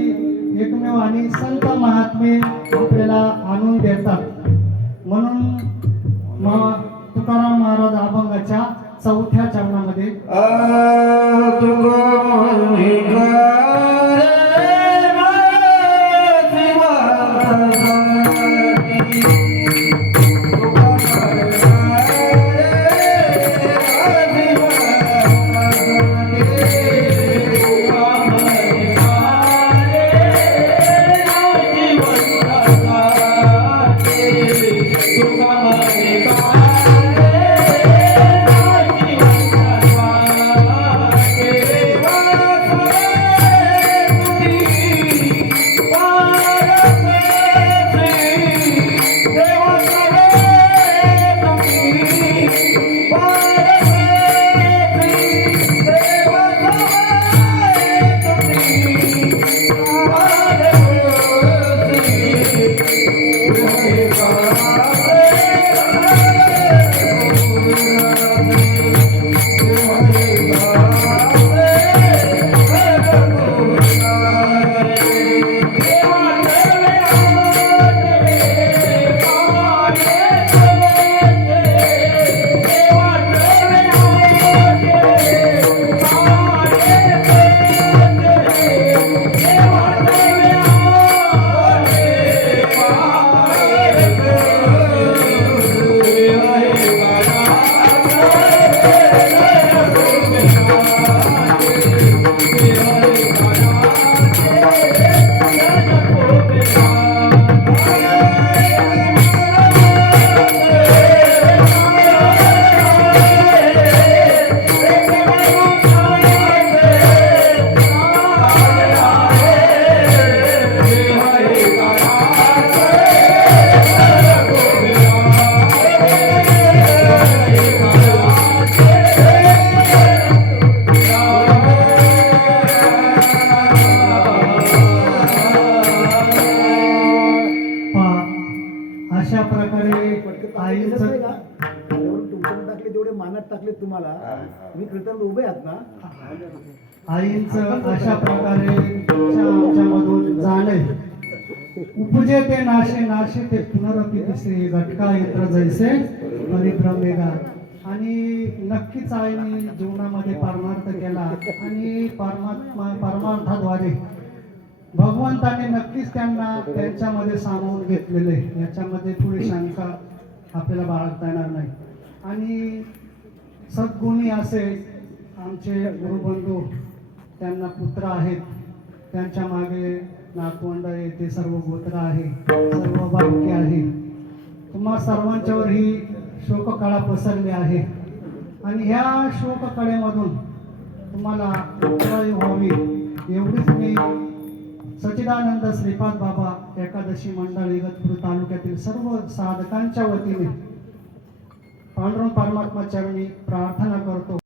एकमेव आणि संत महात्मे आपल्याला आणून देतात. म्हणून तुकाराम महाराज अभंगाच्या 4थ्या चरणामध्ये अशा प्रकारे आईचं टाकले तेवढे मानात टाकले तुम्हाला मी कीर्तन उभे आहात ना. आईचं अशा प्रकारे आमच्यामधून जाणे उपजे ते नाशे नाशे ते पुनरपी दिसे घटका यंत्र जैसे परिभ्रमेगा. आणि नक्कीच आईने जीवनामध्ये परमार्थ केला आणि परमार्थाद्वारे भगवंताने नक्कीच त्यांना त्यांच्यामध्ये सामावून घेतलेले, याच्यामध्ये थोडी शंका आपल्याला बाळगता येणार नाही. आणि सद्गुणी असे आमचे गुरुबंधू, त्यांना पुत्र आहेत, त्यांच्या मागे नातवंड आहे, ते सर्व गोत्र आहे, सर्व भावकी आहे. तुम्हा सर्वांच्यावर ही शोककळा पसरली आहे आणि ह्या शोककळेमधून तुम्हाला उत्तराई व्हावी एवढीच मी सच्चिदानंद श्रीपाद बाबा एकादशी मंडळ इगतपुरी तालुक्यातील सर्व साधकांच्या वतीने पांडुरंग परमात्मा चरणी प्रार्थना